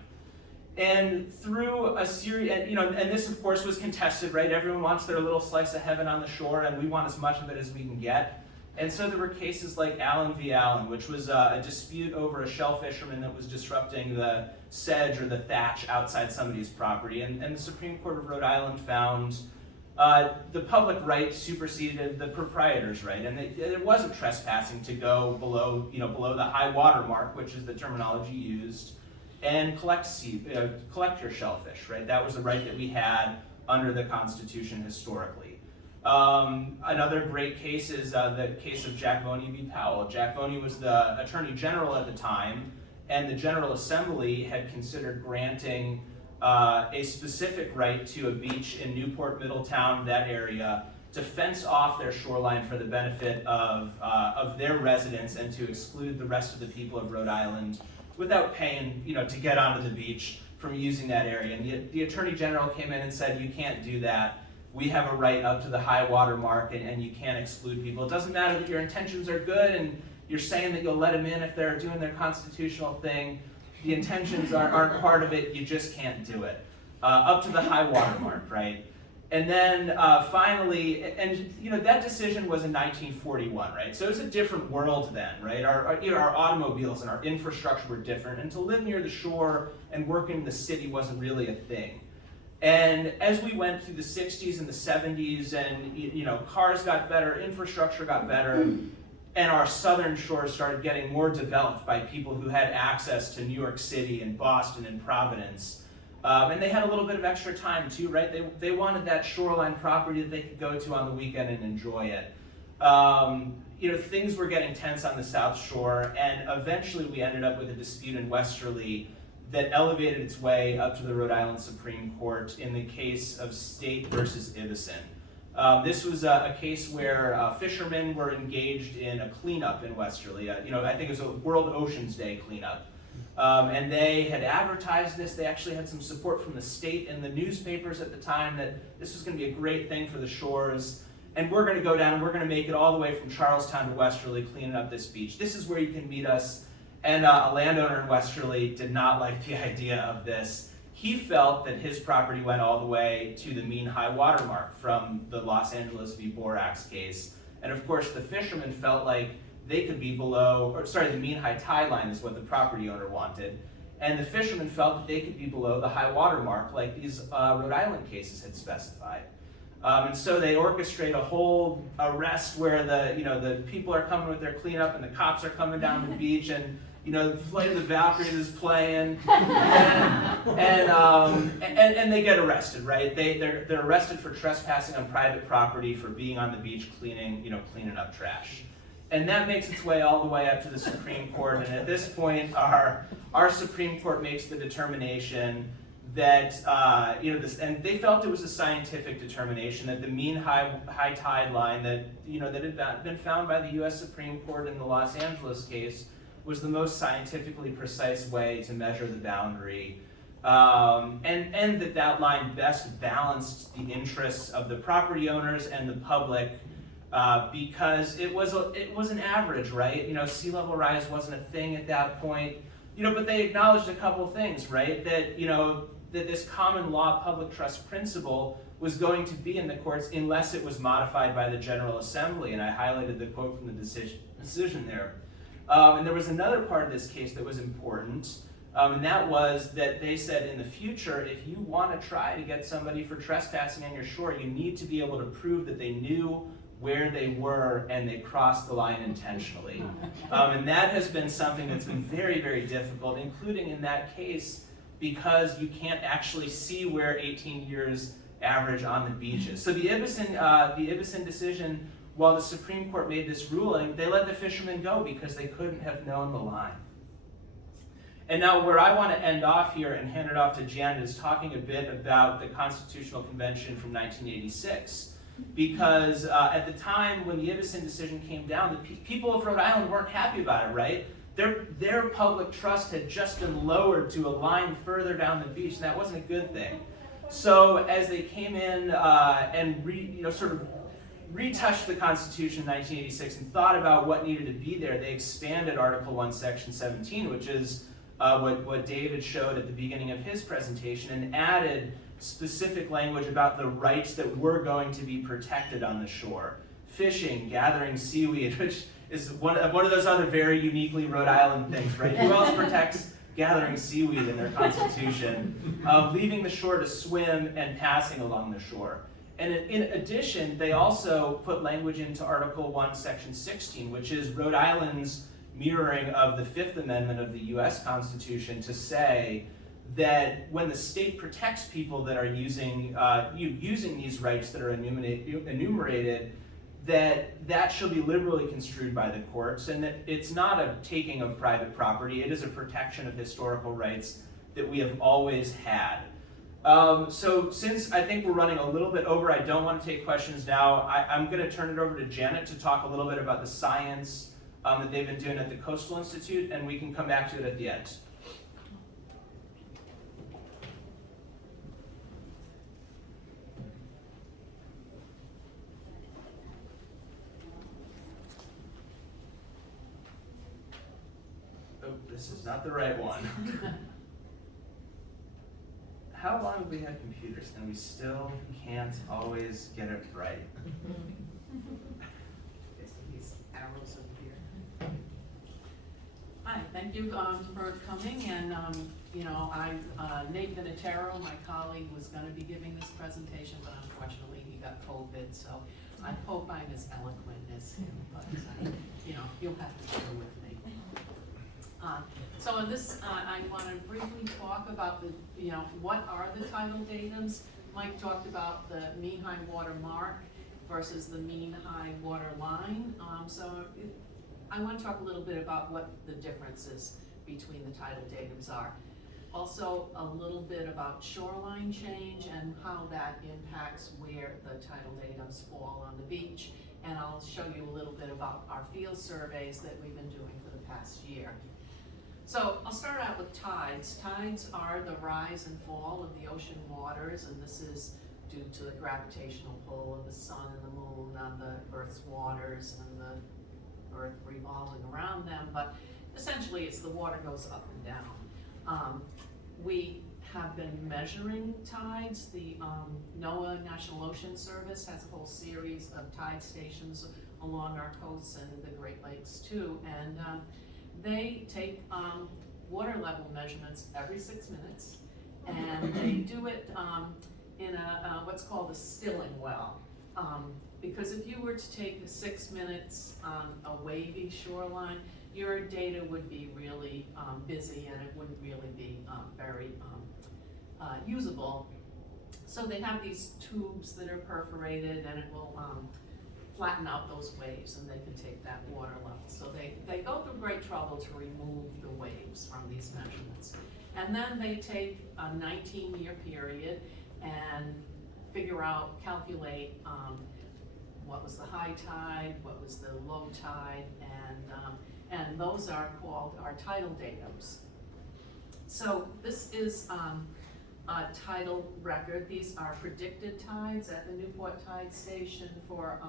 And through a series, and this of course was contested, right? Everyone wants their little slice of heaven on the shore, and we want as much of it as we can get. And so there were cases like Allen v. Allen, which was a dispute over a shell fisherman that was disrupting the sedge or the thatch outside somebody's property. And the Supreme Court of Rhode Island found the public right superseded the proprietor's right, and it wasn't trespassing to go below the high water mark, which is the terminology used. and collect your shellfish, right? That was a right that we had under the Constitution historically. Another great case is the case of Jack Voney v. Powell. Jack Voney was the Attorney General at the time, and the General Assembly had considered granting a specific right to a beach in Newport, Middletown, that area, to fence off their shoreline for the benefit of their residents and to exclude the rest of the people of Rhode Island without paying, to get onto the beach from using that area. And the Attorney General came in and said, you can't do that. We have a right up to the high water mark, and you can't exclude people. It doesn't matter that your intentions are good and you're saying that you'll let them in if they're doing their constitutional thing. The intentions aren't part of it. You just can't do it. Up to the high water mark, right? And then finally, that decision was in 1941, right? So it was a different world then, right? Our automobiles and our infrastructure were different, and to live near the shore and work in the city wasn't really a thing. And as we went through the 60s and the 70s, and cars got better, infrastructure got better, and our southern shores started getting more developed by people who had access to New York City and Boston and Providence. And they had a little bit of extra time too, right? They wanted that shoreline property that they could go to on the weekend and enjoy it. Things were getting tense on the South Shore, and eventually we ended up with a dispute in Westerly that elevated its way up to the Rhode Island Supreme Court in the case of State versus Ibison. This was a case where fishermen were engaged in a cleanup in Westerly. I think it was a World Oceans Day cleanup. And they had advertised this. They actually had some support from the state and the newspapers at the time that this was going to be a great thing for the shores. And we're going to go down and we're going to make it all the way from Charlestown to Westerly, cleaning up this beach. This is where you can meet us. And a landowner in Westerly did not like the idea of this. He felt that his property went all the way to the mean high water mark from the Los Angeles v. Borax case. And of course, the fishermen felt like they could be the mean high tide line is what the property owner wanted. And the fishermen felt that they could be below the high water mark like these Rhode Island cases had specified. And so they orchestrate a whole arrest where the people are coming with their cleanup and the cops are coming down the beach, and Flight of the Valkyries is playing, and they get arrested, right? They're arrested for trespassing on private property, for being on the beach cleaning up trash. And that makes its way all the way up to the Supreme Court, and at this point, our Supreme Court makes the determination that and they felt it was a scientific determination that the mean high tide line that had been found by the U.S. Supreme Court in the Los Angeles case was the most scientifically precise way to measure the boundary, and that line best balanced the interests of the property owners and the public. Because it was an average, right? Sea level rise wasn't a thing at that point, but they acknowledged a couple things, right? That that this common law public trust principle was going to be in the courts unless it was modified by the General Assembly, and I highlighted the quote from the decision there. And there was another part of this case that was important, and that was that they said in the future, if you want to try to get somebody for trespassing on your shore, you need to be able to prove that they knew where they were and they crossed the line intentionally. And that has been something that's been very, very difficult, including in that case, because you can't actually see where 18 years average on the beach is. So the Ibison decision, while the Supreme Court made this ruling, they let the fishermen go because they couldn't have known the line. And now where I want to end off here and hand it off to Janet is talking a bit about the Constitutional Convention from 1986. Because at the time when the Ibison decision came down, the people of Rhode Island weren't happy about it, right? Their public trust had just been lowered to a line further down the beach, and that wasn't a good thing. So as they came in and retouched the Constitution in 1986 and thought about what needed to be there, they expanded Article 1, Section 17, which is what David showed at the beginning of his presentation, and added specific language about the rights that were going to be protected on the shore. Fishing, gathering seaweed, which is one of those other very uniquely Rhode Island things, right? Who else protects gathering seaweed in their constitution? Leaving the shore to swim and passing along the shore. And in addition, they also put language into Article 1, Section 16, which is Rhode Island's mirroring of the Fifth Amendment of the US Constitution to say that when the state protects people that are using these rights that are enumerated, that shall be liberally construed by the courts, and that it's not a taking of private property, it is a protection of historical rights that we have always had. So since I think we're running a little bit over, I don't want to take questions now. I'm going to turn it over to Janet to talk a little bit about the science that they've been doing at the Coastal Institute, and we can come back to it at the end. Oh, this is not the right one. How long have we had computers and we still can't always get it right? These arrows over here. Hi, thank you for coming, and Nate Vinatero, my colleague, was going to be giving this presentation, but unfortunately he got COVID, so I hope I'm as eloquent as him, but you'll have to bear with me. So in this, I want to briefly talk about what are the tidal datums. Mike talked about the mean high water mark versus the mean high water line. I want to talk a little bit about what the differences between the tidal datums are. Also, a little bit about shoreline change and how that impacts where the tidal datums fall on the beach. And I'll show you a little bit about our field surveys that we've been doing for the past year. So I'll start out with tides. Tides are the rise and fall of the ocean waters, and this is due to the gravitational pull of the sun and the moon on the Earth's waters and the Earth revolving around them, but essentially it's the water goes up and down. We have been measuring tides. The NOAA National Ocean Service has a whole series of tide stations along our coasts and the Great Lakes too, and they take water level measurements every 6 minutes, and they do it in a what's called a stilling well. Because if you were to take 6 minutes on a wavy shoreline, your data would be really busy and it wouldn't really be very usable. So they have these tubes that are perforated, and it will flatten out those waves, and they can take that water level. So they go through great trouble to remove the waves from these measurements. And then they take a 19-year period and calculate what was the high tide, what was the low tide, and those are called our tidal datums. So this is a tidal record. These are predicted tides at the Newport Tide Station for,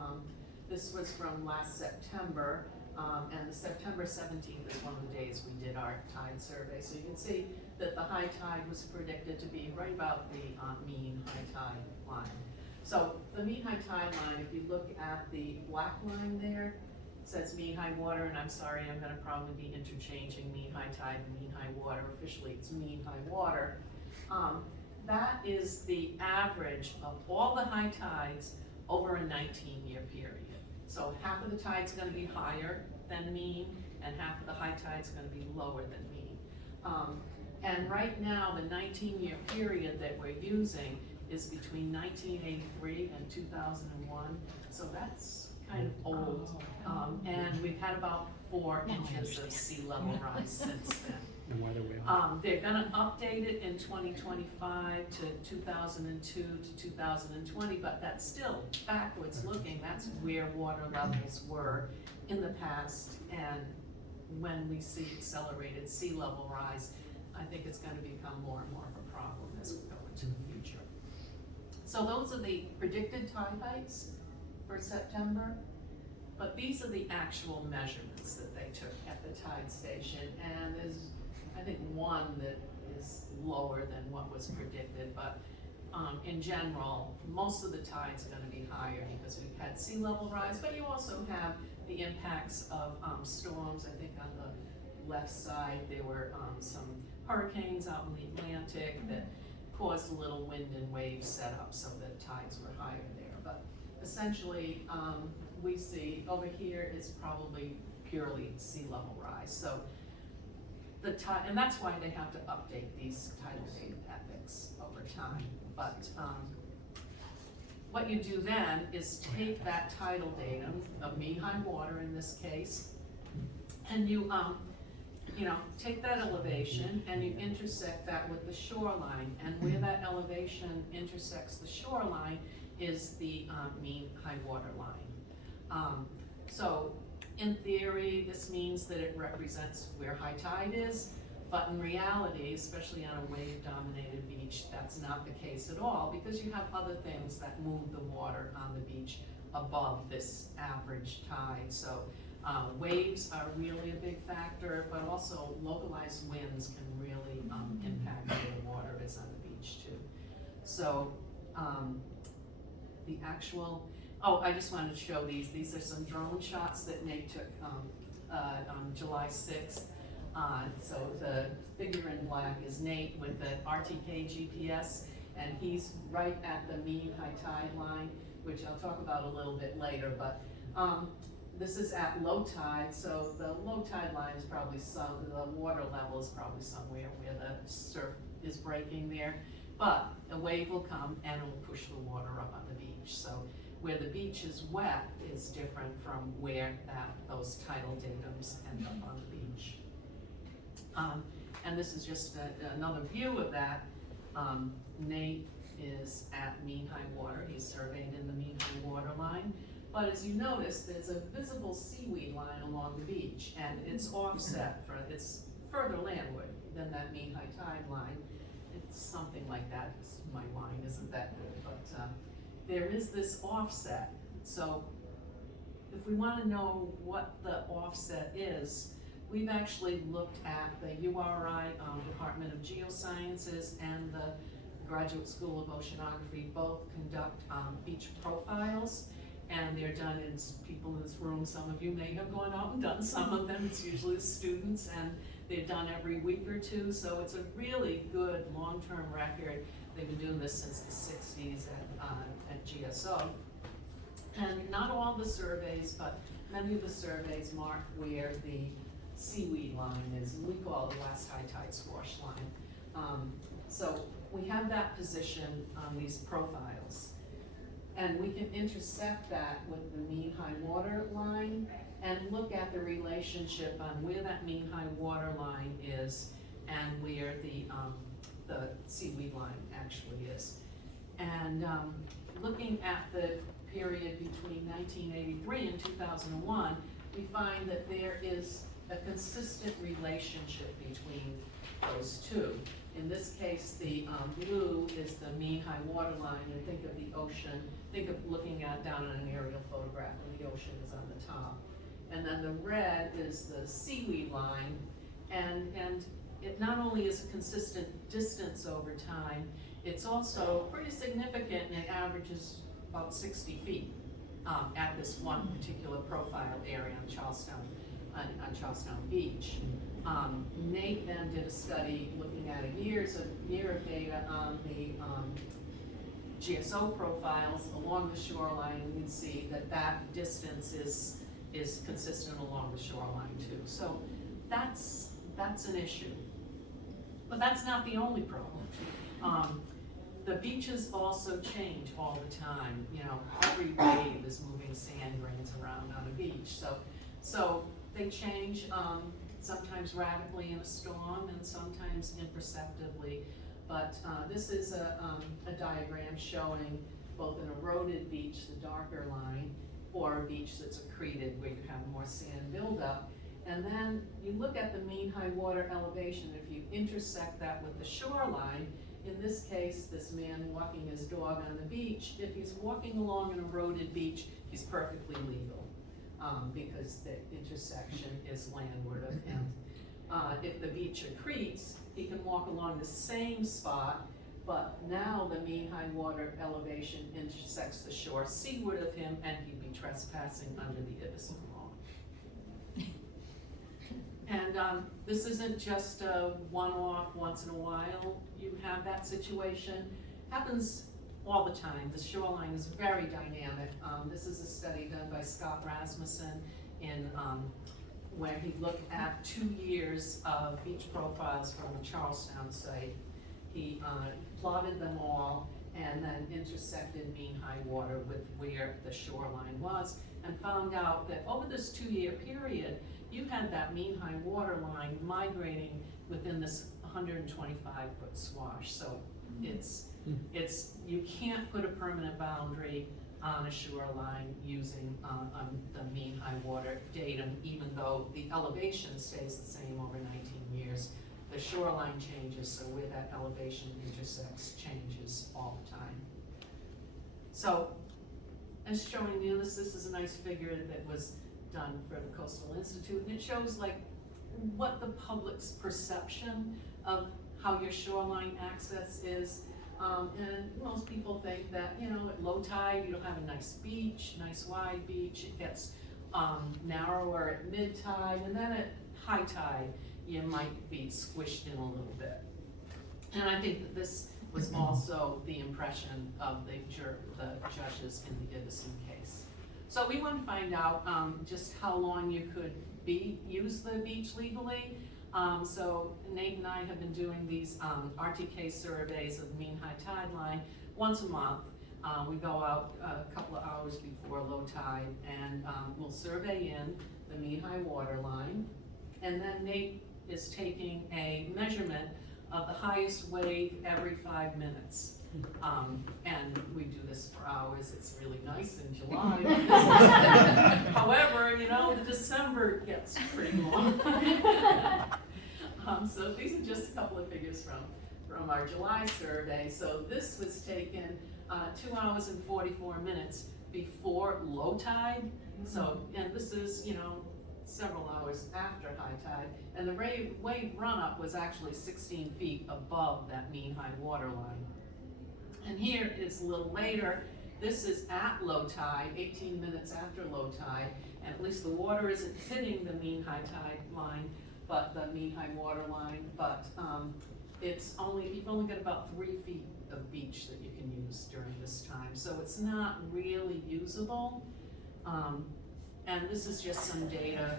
this was from last September, and the September 17th is one of the days we did our tide survey. So you can see that the high tide was predicted to be right about the mean high tide line. So the mean high tide line, if you look at the black line there, it says mean high water, and I'm sorry, I'm gonna probably be interchanging mean high tide and mean high water. Officially, it's mean high water. That is the average of all the high tides over a 19-year period. So half of the tide's gonna be higher than mean, and half of the high tide's gonna be lower than mean. And right now, the 19-year period that we're using is between 1983 and 2001, so that's kind of old. And we've had about 4 inches of sea level rise since then. They're gonna update it in 2025 to 2002 to 2020, but that's still backwards looking. That's where water levels were in the past, and when we see accelerated sea level rise, I think it's gonna become more and more of a problem as we go into the future. So those are the predicted tide heights for September, but these are the actual measurements that they took at the tide station, and there's, I think, one that is lower than what was predicted, but in general, most of the tide's gonna be higher because we've had sea level rise, but you also have the impacts of storms. I think on the left side, there were some hurricanes out in the Atlantic that caused a little wind and wave setup so that tides were higher there. But essentially, we see over here is probably purely sea level rise. So and that's why they have to update these tidal data ethics over time. But what you do then is take that tidal datum of mean high water in this case, and you take that elevation and you intersect that with the shoreline, and where that elevation intersects the shoreline is the mean high water line. So in theory, this means that it represents where high tide is, but in reality, especially on a wave-dominated beach, that's not the case at all, because you have other things that move the water on the beach above this average tide. So waves are really a big factor, but also localized winds can really impact where the water is on the beach too. So the actual, I just wanted to show these. These are some drone shots that Nate took on July 6th. So the figure in black is Nate with the RTK GPS, and he's right at the mean high tide line, which I'll talk about a little bit later, but this is at low tide, so the low tide line is probably the water level is probably somewhere where the surf is breaking there, but a wave will come and it will push the water up on the beach. So where the beach is wet is different from where those tidal datums end up on the beach. And this is just another view of that. Nate is at mean high water. He's surveyed in the mean high water line. But as you notice, there's a visible seaweed line along the beach, and it's offset, it's further landward than that mean high tide line. It's something like that. My line isn't that good, but there is this offset. So if we want to know what the offset is, we've actually looked at the URI Department of Geosciences and the Graduate School of Oceanography both conduct beach profiles, and they're done in people in this room. Some of you may have gone out and done some of them. It's usually students, and they're done every week or two, so it's a really good long-term record. They've been doing this since the 60s at GSO. And not all the surveys, but many of the surveys mark where the seaweed line is, and we call it the last high tide swash line. So we have that position on these profiles, and we can intersect that with the mean high water line and look at the relationship on where that mean high water line is and where the seaweed line actually is. And looking at the period between 1983 and 2001, we find that there is a consistent relationship between those two. In this case, the blue is the mean high water line, and think of the ocean, think of looking down on an aerial photograph, and the ocean is on the top. And then the red is the seaweed line, and it not only is a consistent distance over time, it's also pretty significant, and it averages about 60 feet at this one particular profile area on Charlestown Beach. Nate then did a study looking at a year of data on the GSO profiles along the shoreline, and you'd see that distance is consistent along the shoreline too. So that's an issue. But that's not the only problem. The beaches also change all the time. You know, every wave is moving sand grains around on a beach. So they change sometimes radically in a storm and sometimes imperceptibly. But this is a diagram showing both an eroded beach, the darker line, or a beach that's accreted where you have more sand buildup. And then you look at the mean high water elevation. If you intersect that with the shoreline, in this case, this man walking his dog on the beach, if he's walking along an eroded beach, he's perfectly legal because the intersection is landward of him. If the beach accretes, he can walk along the same spot, but now the mean high water elevation intersects the shore seaward of him, and he'd be trespassing under the Ibison law. And this isn't just a one-off, once in a while you have that situation. Happens all the time. The shoreline is very dynamic. This is a study done by Scott Rasmussen in where he looked at 2 years of beach profiles from the Charlestown site. He plotted them all and then intersected mean high water with where the shoreline was, and found out that over this 2-year period, you had that mean high water line migrating within this 125-foot swash. So it's, you can't put a permanent boundary on a shoreline using the mean high water datum, even though the elevation stays the same over 19 years. The shoreline changes, so where that elevation intersects changes all the time. So, as showing you this is a nice figure that was done for the Coastal Institute, and it shows like what the public's perception of how your shoreline access is. And most people think that, you know, at low tide, you don't have a nice beach, nice wide beach. It gets narrower at mid tide, and then at high tide, you might be squished in a little bit. And I think that this was also the impression of the judges in the Ibison case. So we want to find out just how long you could use the beach legally. So Nate and I have been doing these RTK surveys of mean high tide line once a month. We go out a couple of hours before low tide, and we'll survey in the mean high water line. And then Nate is taking a measurement of the highest wave every 5 minutes. And we do this for hours. It's really nice in July. However, you know, December gets pretty long. So these are just a couple of figures from our July survey. So this was taken 2 hours and 44 minutes before low tide. So, and this is, you know, several hours after high tide. And the wave run-up was actually 16 feet above that mean high water line. And here it's a little later. This is at low tide, 18 minutes after low tide, and at least the water isn't hitting the mean high tide line, but the mean high water line, but you've only got about 3 feet of beach that you can use during this time. So it's not really usable. And this is just some data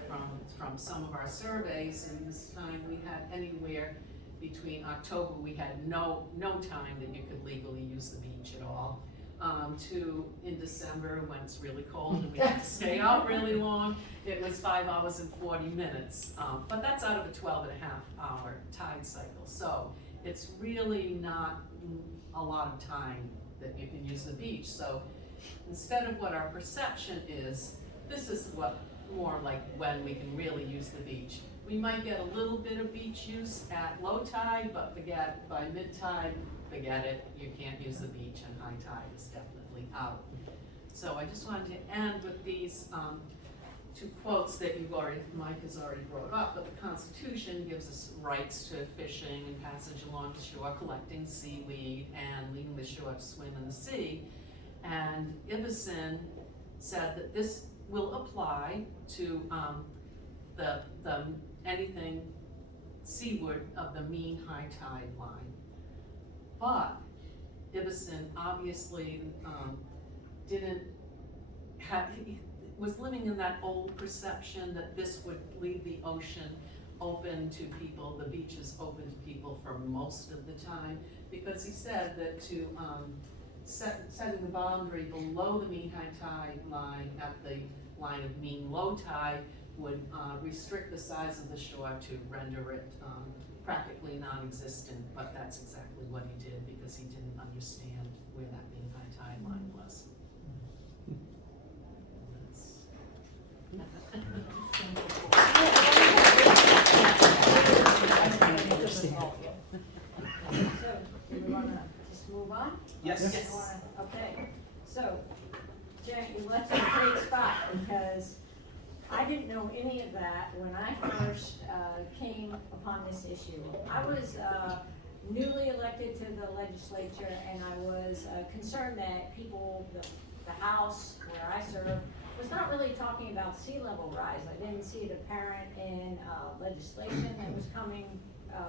from some of our surveys, and this time we had anywhere between October, we had no time that you could legally use the beach at all, to in December when it's really cold and we have to stay out really long, it was 5 hours and 40 minutes. But that's out of a 12.5-hour tide cycle. So it's really not a lot of time that you can use the beach. So instead of what our perception is, this is what more like when we can really use the beach. We might get a little bit of beach use at low tide, but forget, by mid tide, forget it. You can't use the beach, and high tide is definitely out. So I just wanted to end with these 2 quotes that Mike has already brought up, but the Constitution gives us rights to fishing and passage along the shore, collecting seaweed, and leaving the shore to swim in the sea. And Ibison said that this will apply to the anything seaward of the mean high tide line. But Ibison obviously was living in that old perception that this would leave the ocean open to people, the beaches open to people for most of the time, because he said that to setting the boundary below the mean high tide line at the line of mean low tide would restrict the size of the shore to render it practically non-existent, but that's exactly what he did because he didn't understand where that mean high tide line was. So, do we wanna just move on? Yes. Just wanna- Okay, so, Jack, you left in a great spot because I didn't know any of that when I first came upon this issue. I was newly elected to the legislature, and I was concerned that people, the House where I serve, was not really talking about sea level rise. I didn't see it apparent in legislation that was coming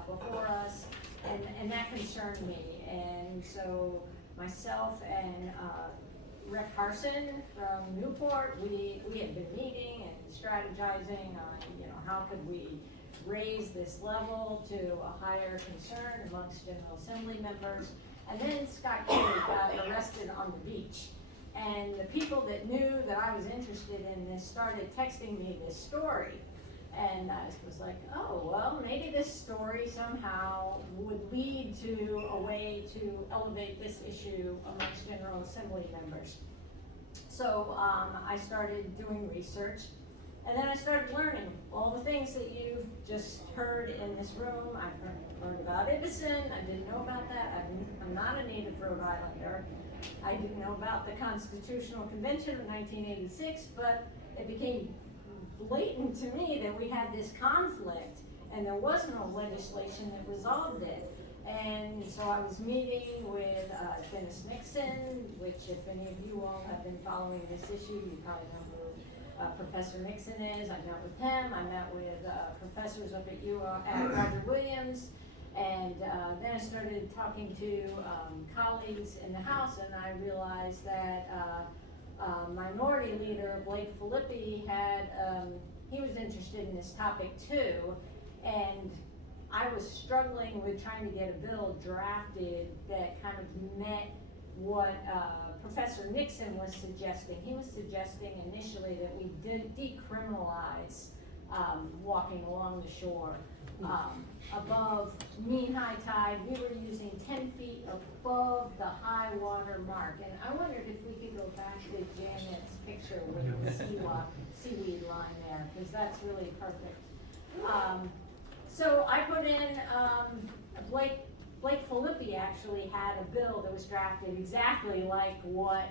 before us, and that concerned me. And so myself and Rick Carson from Newport. We had been meeting and strategizing on, how could we raise this level to a higher concern amongst General Assembly members. And then Scott Kelly got arrested on the beach. And the people that knew that I was interested in this started texting me this story. And I was like, oh, well, maybe this story somehow would lead to a way to elevate this issue amongst General Assembly members. So I started doing research, and then I started learning all the things that you've just heard in this room. I learned about Ibison. I didn't know about that. I'm not a native Rhode Islander. I didn't know about the Constitutional Convention of 1986, but it became blatant to me that we had this conflict and there was no legislation that resolved it. And so I was meeting with Dennis Nixon, which if any of you all have been following this issue, you probably know who Professor Nixon is. I met with him. I met with professors up at Roger Williams. And then I started talking to colleagues in the House, and I realized that Minority Leader Blake Filippi he was interested in this topic too, and I was struggling with trying to get a bill drafted that kind of met what Professor Nixon was suggesting. He was suggesting initially that we decriminalize walking along the shore. Above mean high tide, we were using 10 feet above the high water mark. And I wondered if we could go back to Janet's picture with the seaweed line there, because that's really perfect. So I put in, Blake Filippi actually had a bill that was drafted exactly like what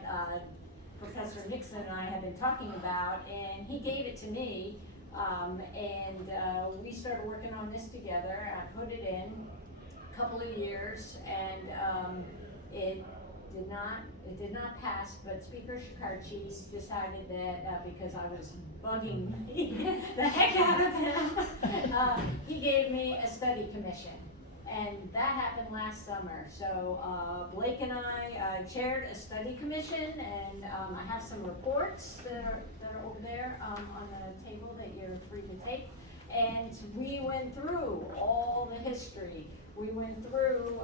Professor Nixon and I had been talking about, and he gave it to me. We started working on this together. I put it in a couple of years, and it did not pass. But Speaker Shikarchis decided that because I was bugging the heck out of him, he gave me a study commission. And that happened last summer. So Blake and I chaired a study commission, and I have some reports that are over there on the table that you're free to take. And we went through all the history. We went through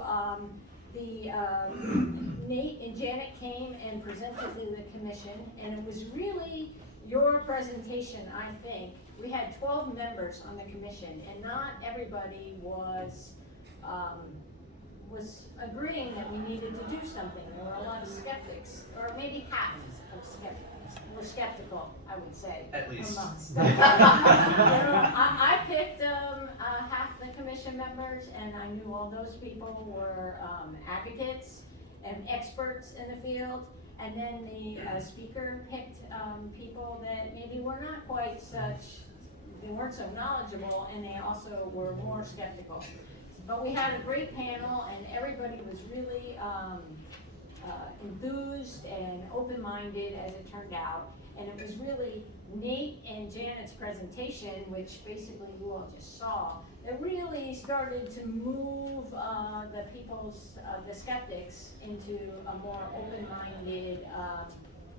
Nate and Janet came and presented to the commission, and it was really your presentation, I think. We had 12 members on the commission, and not everybody was agreeing that we needed to do something. There were a lot of skeptics, or maybe half of skeptics were skeptical, I would say. At least. I picked half the commission members, and I knew all those people were advocates and experts in the field. And then the speaker picked people that maybe were not quite they weren't so knowledgeable, and they also were more skeptical. But we had a great panel, and everybody was really enthused and open-minded, as it turned out. And it was really Nate and Janet's presentation, which basically you all just saw, that really started to move the skeptics into a more open-minded,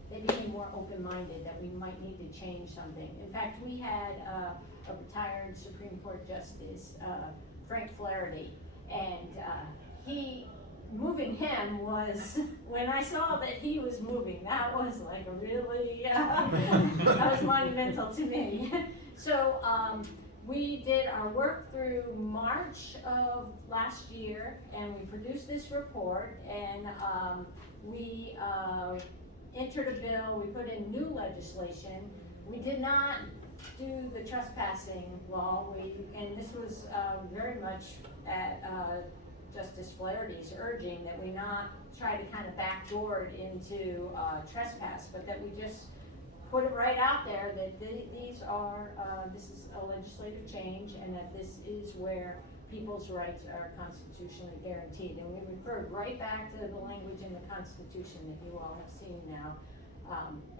they became more open-minded that we might need to change something. In fact, we had a retired Supreme Court Justice, Frank Flaherty, and moving him was, when I saw that he was moving, that was like a really, that was monumental to me. So we did our work through March of last year, and we produced this report, and we entered a bill, we put in new legislation. We did not do the trespassing law, and this was very much at Justice Flaherty's urging that we not try to kind of backdoor it into trespass, but that we just put it right out there that this is a legislative change, and that this is where people's rights are constitutionally guaranteed. And we referred right back to the language in the Constitution that you all have seen now.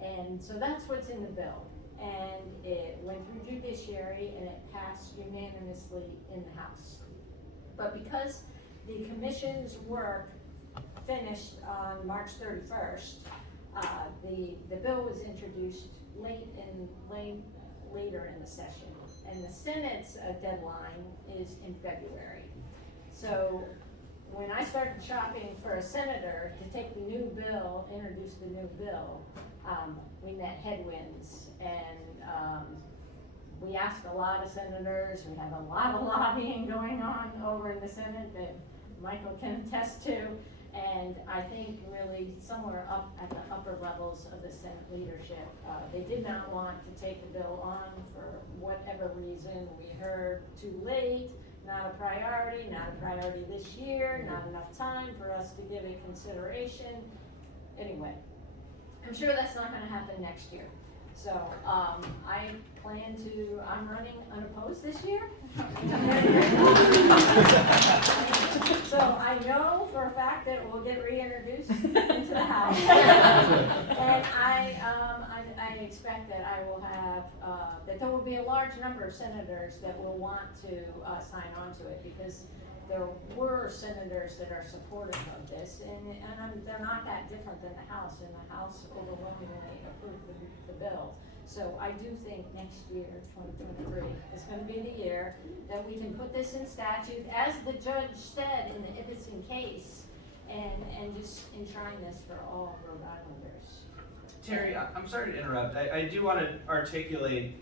And so that's what's in the bill. And it went through judiciary, and it passed unanimously in the House. But because the commission's work finished on March 31st, The bill was introduced later in the session, and the Senate's deadline is in February. So when I started shopping for a senator to take the new bill, introduce the new bill, we met headwinds, and we asked a lot of senators. We had a lot of lobbying going on over in the Senate that Michael can attest to. And I think really somewhere up at the upper levels of the Senate leadership, they did not want to take the bill on for whatever reason. We heard too late, not a priority this year, not enough time for us to give it consideration. Anyway, I'm sure that's not gonna happen next year. So, I'm running unopposed this year. So I know for a fact that it will get reintroduced into the House. And I expect that I will have, that there will be a large number of senators that will want to sign on to it, because there were senators that are supportive of this, and they're not that different than the House, and the House overwhelmingly approved the bill. So I do think next year, 2023, is gonna be the year that we can put this in statute, as the judge said in the Ibbotson case, and just enshrine this for all Rhode Islanders. Terri, I'm sorry to interrupt. I do want to articulate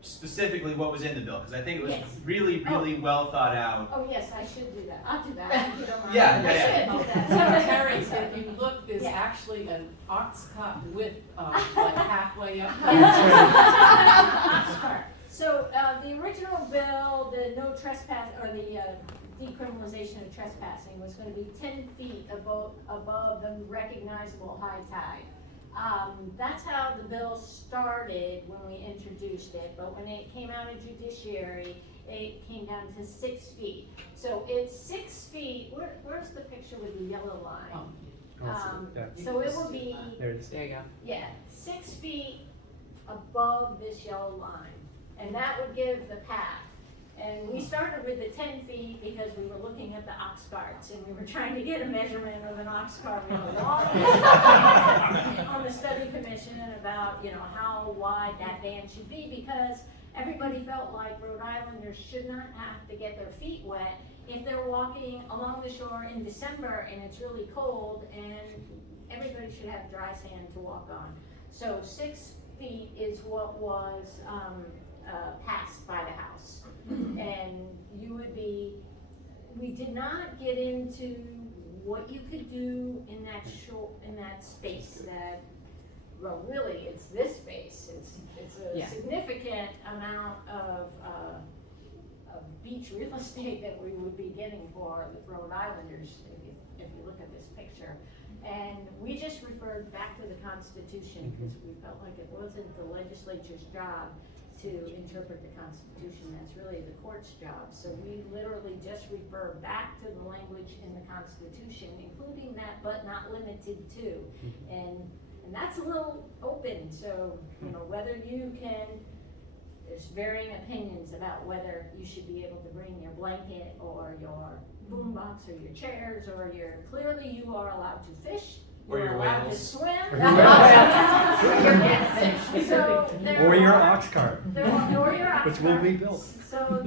specifically what was in the bill, because I think it was Yes. really well thought out. Oh, yes, I should do that. I'll do that, if you don't mind. Yeah, I yeah. should do that. So Terri, if you look, there's Yeah. actually an ox cart with, like halfway up. So, the original bill, the no trespass, or the decriminalization of trespassing was gonna be 10 feet above the recognizable high tide. That's how the bill started when we introduced it, but when it came out of judiciary, it came down to 6 feet. So it's 6 feet, where's the picture with the yellow line? So it will be, There it is. There you go. yeah, 6 feet above this yellow line, and that would give the path. And we started with the 10 feet because we were looking at the ox carts, and we were trying to get a measurement of an ox cart. We had a long discussion on the study commission about, how wide that band should be, because everybody felt like Rhode Islanders should not have to get their feet wet if they're walking along the shore in December and it's really cold, and everybody should have dry sand to walk on. So 6 feet is what was passed by the House. And we did not get into what you could do in that space that, well, really, it's this space. It's a significant amount of beach real estate that we would be getting for the Rhode Islanders, if you look at this picture. And we just referred back to the Constitution, because we felt like it wasn't the legislature's job to interpret the Constitution. That's really the court's job. So we literally just refer back to the language in the Constitution, including that, but not limited to. And that's a little open, so, whether you can, there's varying opinions about whether you should be able to bring your blanket or your boombox or your chairs, or clearly you are allowed to fish. Or your You're allowed to whales. swim. Or your ox cart, Or your ox which will be cart. built. So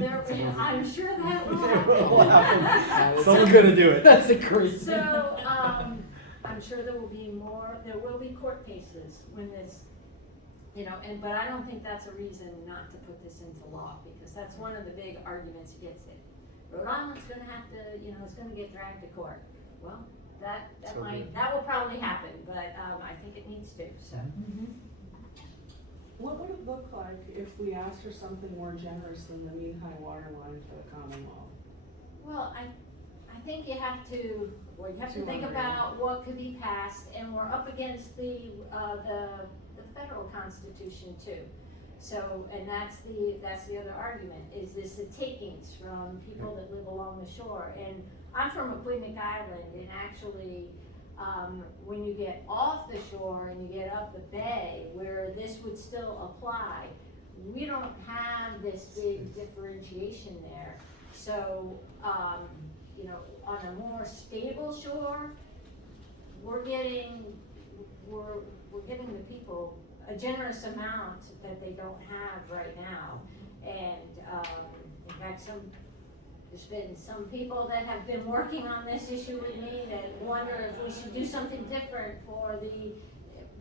I'm sure that will happen. Someone's gonna do it. That's a crazy. So, I'm sure there will be court cases when this, but I don't think that's a reason not to put this into law, because that's one of the big arguments against it. Rhode Island's gonna have to, it's gonna get dragged to court. Well, that will probably happen, but, I think it needs to, so. What would it look like if we asked for something more generous than the mean high water line for the common law? Well, I think you have to think 200. about what could be passed, and we're up against the federal Constitution too. So, and that's the other argument, is this the takings from people that live along the shore. And I'm from Aquidneck Island, and actually, when you get off the shore and you get up the bay, where this would still apply, we don't have this big differentiation there. So, on a more stable shore, we're getting we're giving the people a generous amount that they don't have right now. And, in fact, there's been some people that have been working on this issue with me that wonder if we should do something different for the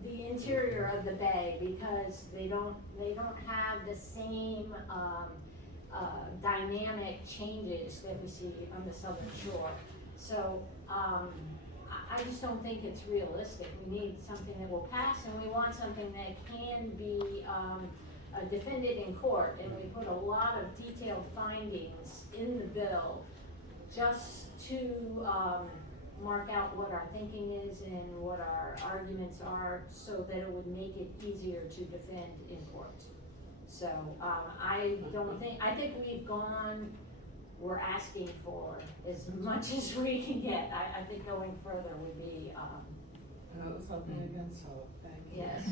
interior of the bay, because they don't have the same, dynamic changes that we see on the southern shore. So, I just don't think it's realistic. We need something that will pass, and we want something that can be, defended in court, and we put a lot of detailed findings in the bill just to, mark out what our thinking is and what our arguments are, so that it would make it easier to defend in court. So, I think we're asking for as much as we can get. I think going further would be, Something against hope, thank you. yes.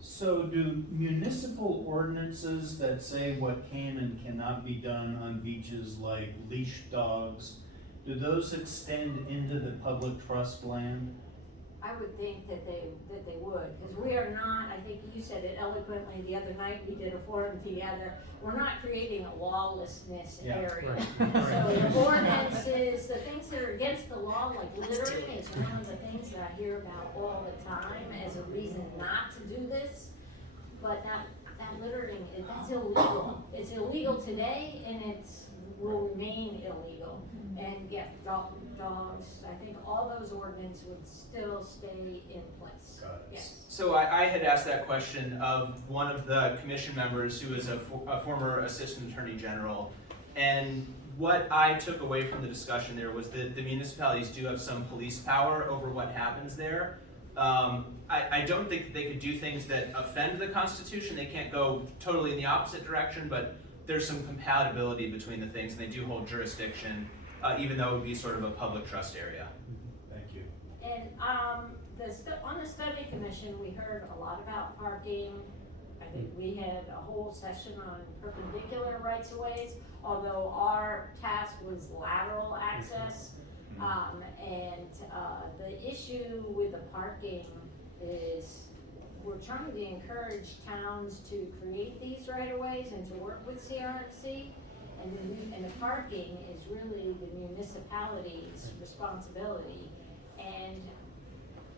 So do municipal ordinances that say what can and cannot be done on beaches like leash dogs, do those extend into the public trust land? I would think that they would, because we are not, I think you said it eloquently the other night, we did a forum together, we're not creating a lawlessness area. So the ordinances, the things that are against the law, like littering, is one of the things that I hear about all the time as a reason not to do this. But that littering, that's illegal. It's illegal today, and will remain illegal. And dogs, I think all those ordinances would still stay in place. Got it. Yes. So I had asked that question of one of the commission members who is a former assistant attorney general, and what I took away from the discussion there was that the municipalities do have some police power over what happens there. I don't think that they could do things that offend the Constitution. They can't go totally in the opposite direction, but there's some compatibility between the things, and they do hold jurisdiction, even though it would be sort of a public trust area. Thank you. And on the study commission, we heard a lot about parking. I think we had a whole session on perpendicular rights of ways, although our task was lateral access. And the issue with the parking is we're trying to encourage towns to create these right of ways and to work with CRMC. And the parking is really the municipality's responsibility. And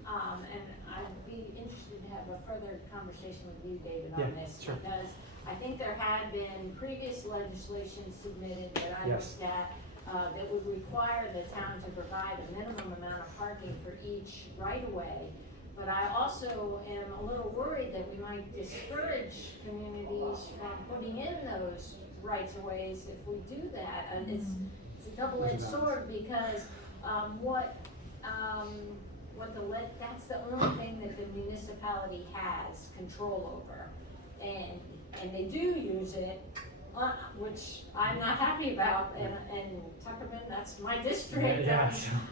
I'd be interested to have a further conversation with you, David, on this. Sure. Because I think there had been previous legislation submitted that I looked at that would require the town to provide a minimum amount of parking for each right-of-way. But I also am a little worried that we might discourage communities from putting in those rights of ways if we do that. And it's a double-edged sword, because that's the only thing that the municipality has control over. And they do use it, which I'm not happy about, and Tuckerman, that's my district.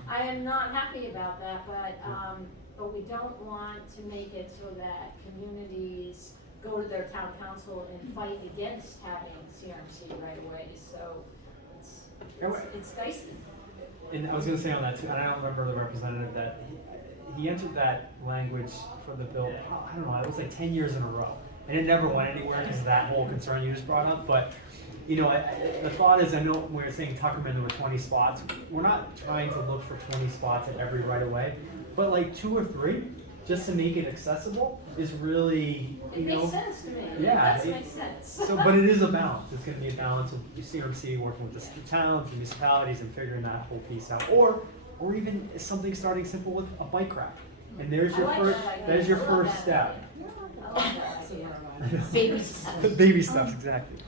I am not happy about that, but we don't want to make it so that communities go to their town council and fight against having CRMC right away. So it's dicey. And I was gonna say on that too, and I don't remember the representative that he entered that language for the bill, I don't know, it was like 10 years in a row. And it never went anywhere because of that whole concern you just brought up. But, you know, the thought is, I know when we were saying Tuckerman, there were 20 spots. We're not trying to look for 20 spots at every right of way, but like 2 or 3, just to make it accessible, is really, It makes sense to me. Yeah, It does make sense. So, but it is a balance. It's going to be a balance of CRMC working with the towns, municipalities, and figuring that whole piece out. Or even something starting simple with a bike rack, and there's your first. There's your first step. Baby stuff. Baby stuff, exactly.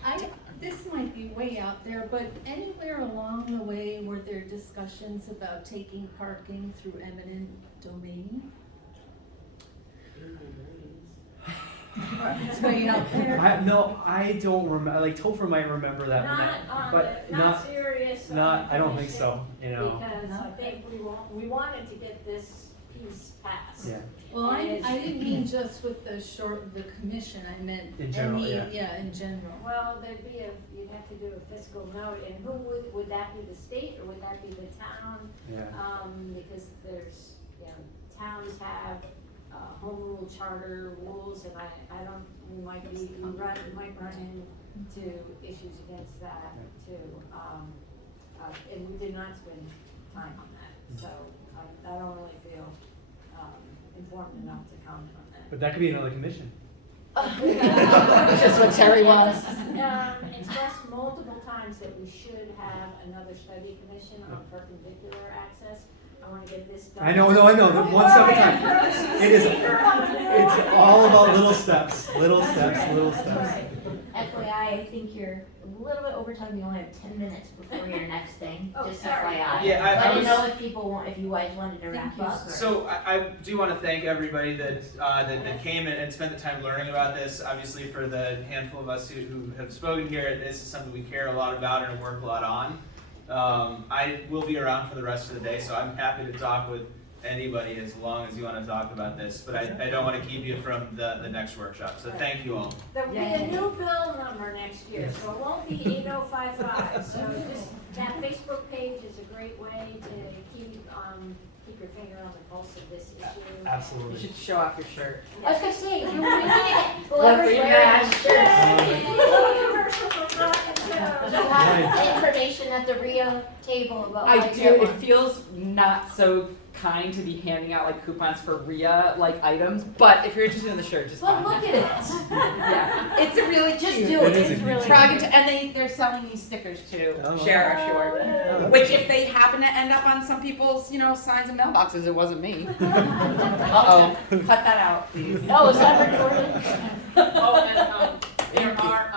This might be way out there, but anywhere along the way were there discussions about taking parking through eminent domain? It's way out there. I don't remember. Like Topher might remember that, Not serious. I don't think so. You know. Because I think we wanted to get this piece passed. Yeah. Well, I didn't mean just with the commission, I meant In general, in general. Well, you'd have to do a fiscal note, and who would that be, the state, or would that be the town? Yeah. Because there's, towns have home rule charter rules, and I don't, we might run into issues against that too. And we did not spend time on that, so I don't really feel informed enough to comment on that. But that could be another commission. Just what Terri wants. Expressed multiple times that we should have another study commission on perpendicular access. I wanna get this done. I know, one step at a time. It is, it's all about little steps. FYI, I think you're a little bit over time, you only have 10 minutes before your next thing, Oh, just sorry. FYI. Yeah, I I didn't was- know if people want, if you guys wanted to wrap up or. So I do want to thank everybody that came and spent the time learning about this. Obviously, for the handful of us who have spoken here, this is something we care a lot about and work a lot on. I will be around for the rest of the day, so I'm happy to talk with anybody as long as you want to talk about this. But I don't want to keep you from the next workshop. So thank you all. There'll be a new bill number next year, so it won't be 8055. So just, that Facebook page is a great way to keep your finger on the pulse of this issue. Absolutely. You should show off your shirt. I was gonna say, you're wearing it. Let Whoever's me wearing match. that Little commercial for Rock and shirt. Show. There's a lot of information at the Rio table about how I to do, get it one. feels not so kind to be handing out like coupons for RIA like items, but if you're interested in the shirt, just buy But look it. at it. Yeah, it's a really Just cute. do it. It is a It's cute really. shirt. Frog and they're selling these stickers too. Oh, Share wow. Ashore. Which if they happen to end up on some people's, signs and mailboxes, it wasn't me. Uh-oh, cut that out, please. Oh, is that recorded? Oh, and, there are,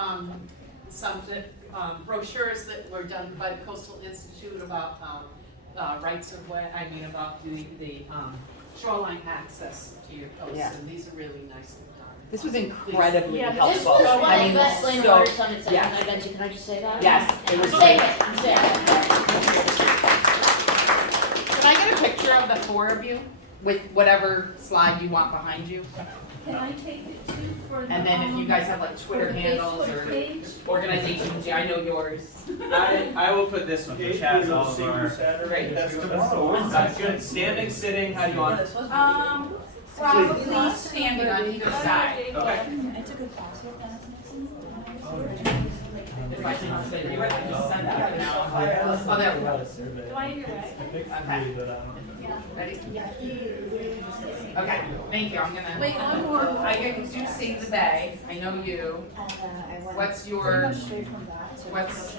some, brochures that were done by the Coastal Institute about, rights of way, about the shoreline access to your coast, Yeah. and these are really nicely done. This was incredibly Just helpful. one I mean, best lane so- order summit session, yes. I bet you, can I just say that? Yes, it was Say great. it, say it. Can I get a picture of the four of you with whatever slide you want behind you? Can I take it too for the? And then if you guys have like Twitter for the handles Facebook or page? organizations, yeah, I know yours. I will put this one, which has all of our. Great. That's tomorrow. Sounds good. Standing, sitting, how do you want? Probably standing on either side. Okay. I took a class with that. If I can send you it, I just send that now. Oh, there we go. Do I hear right? Okay. Ready? Okay, thank you, I'm gonna. Wait, one more. I can do save the day, I know you. What's your, what's,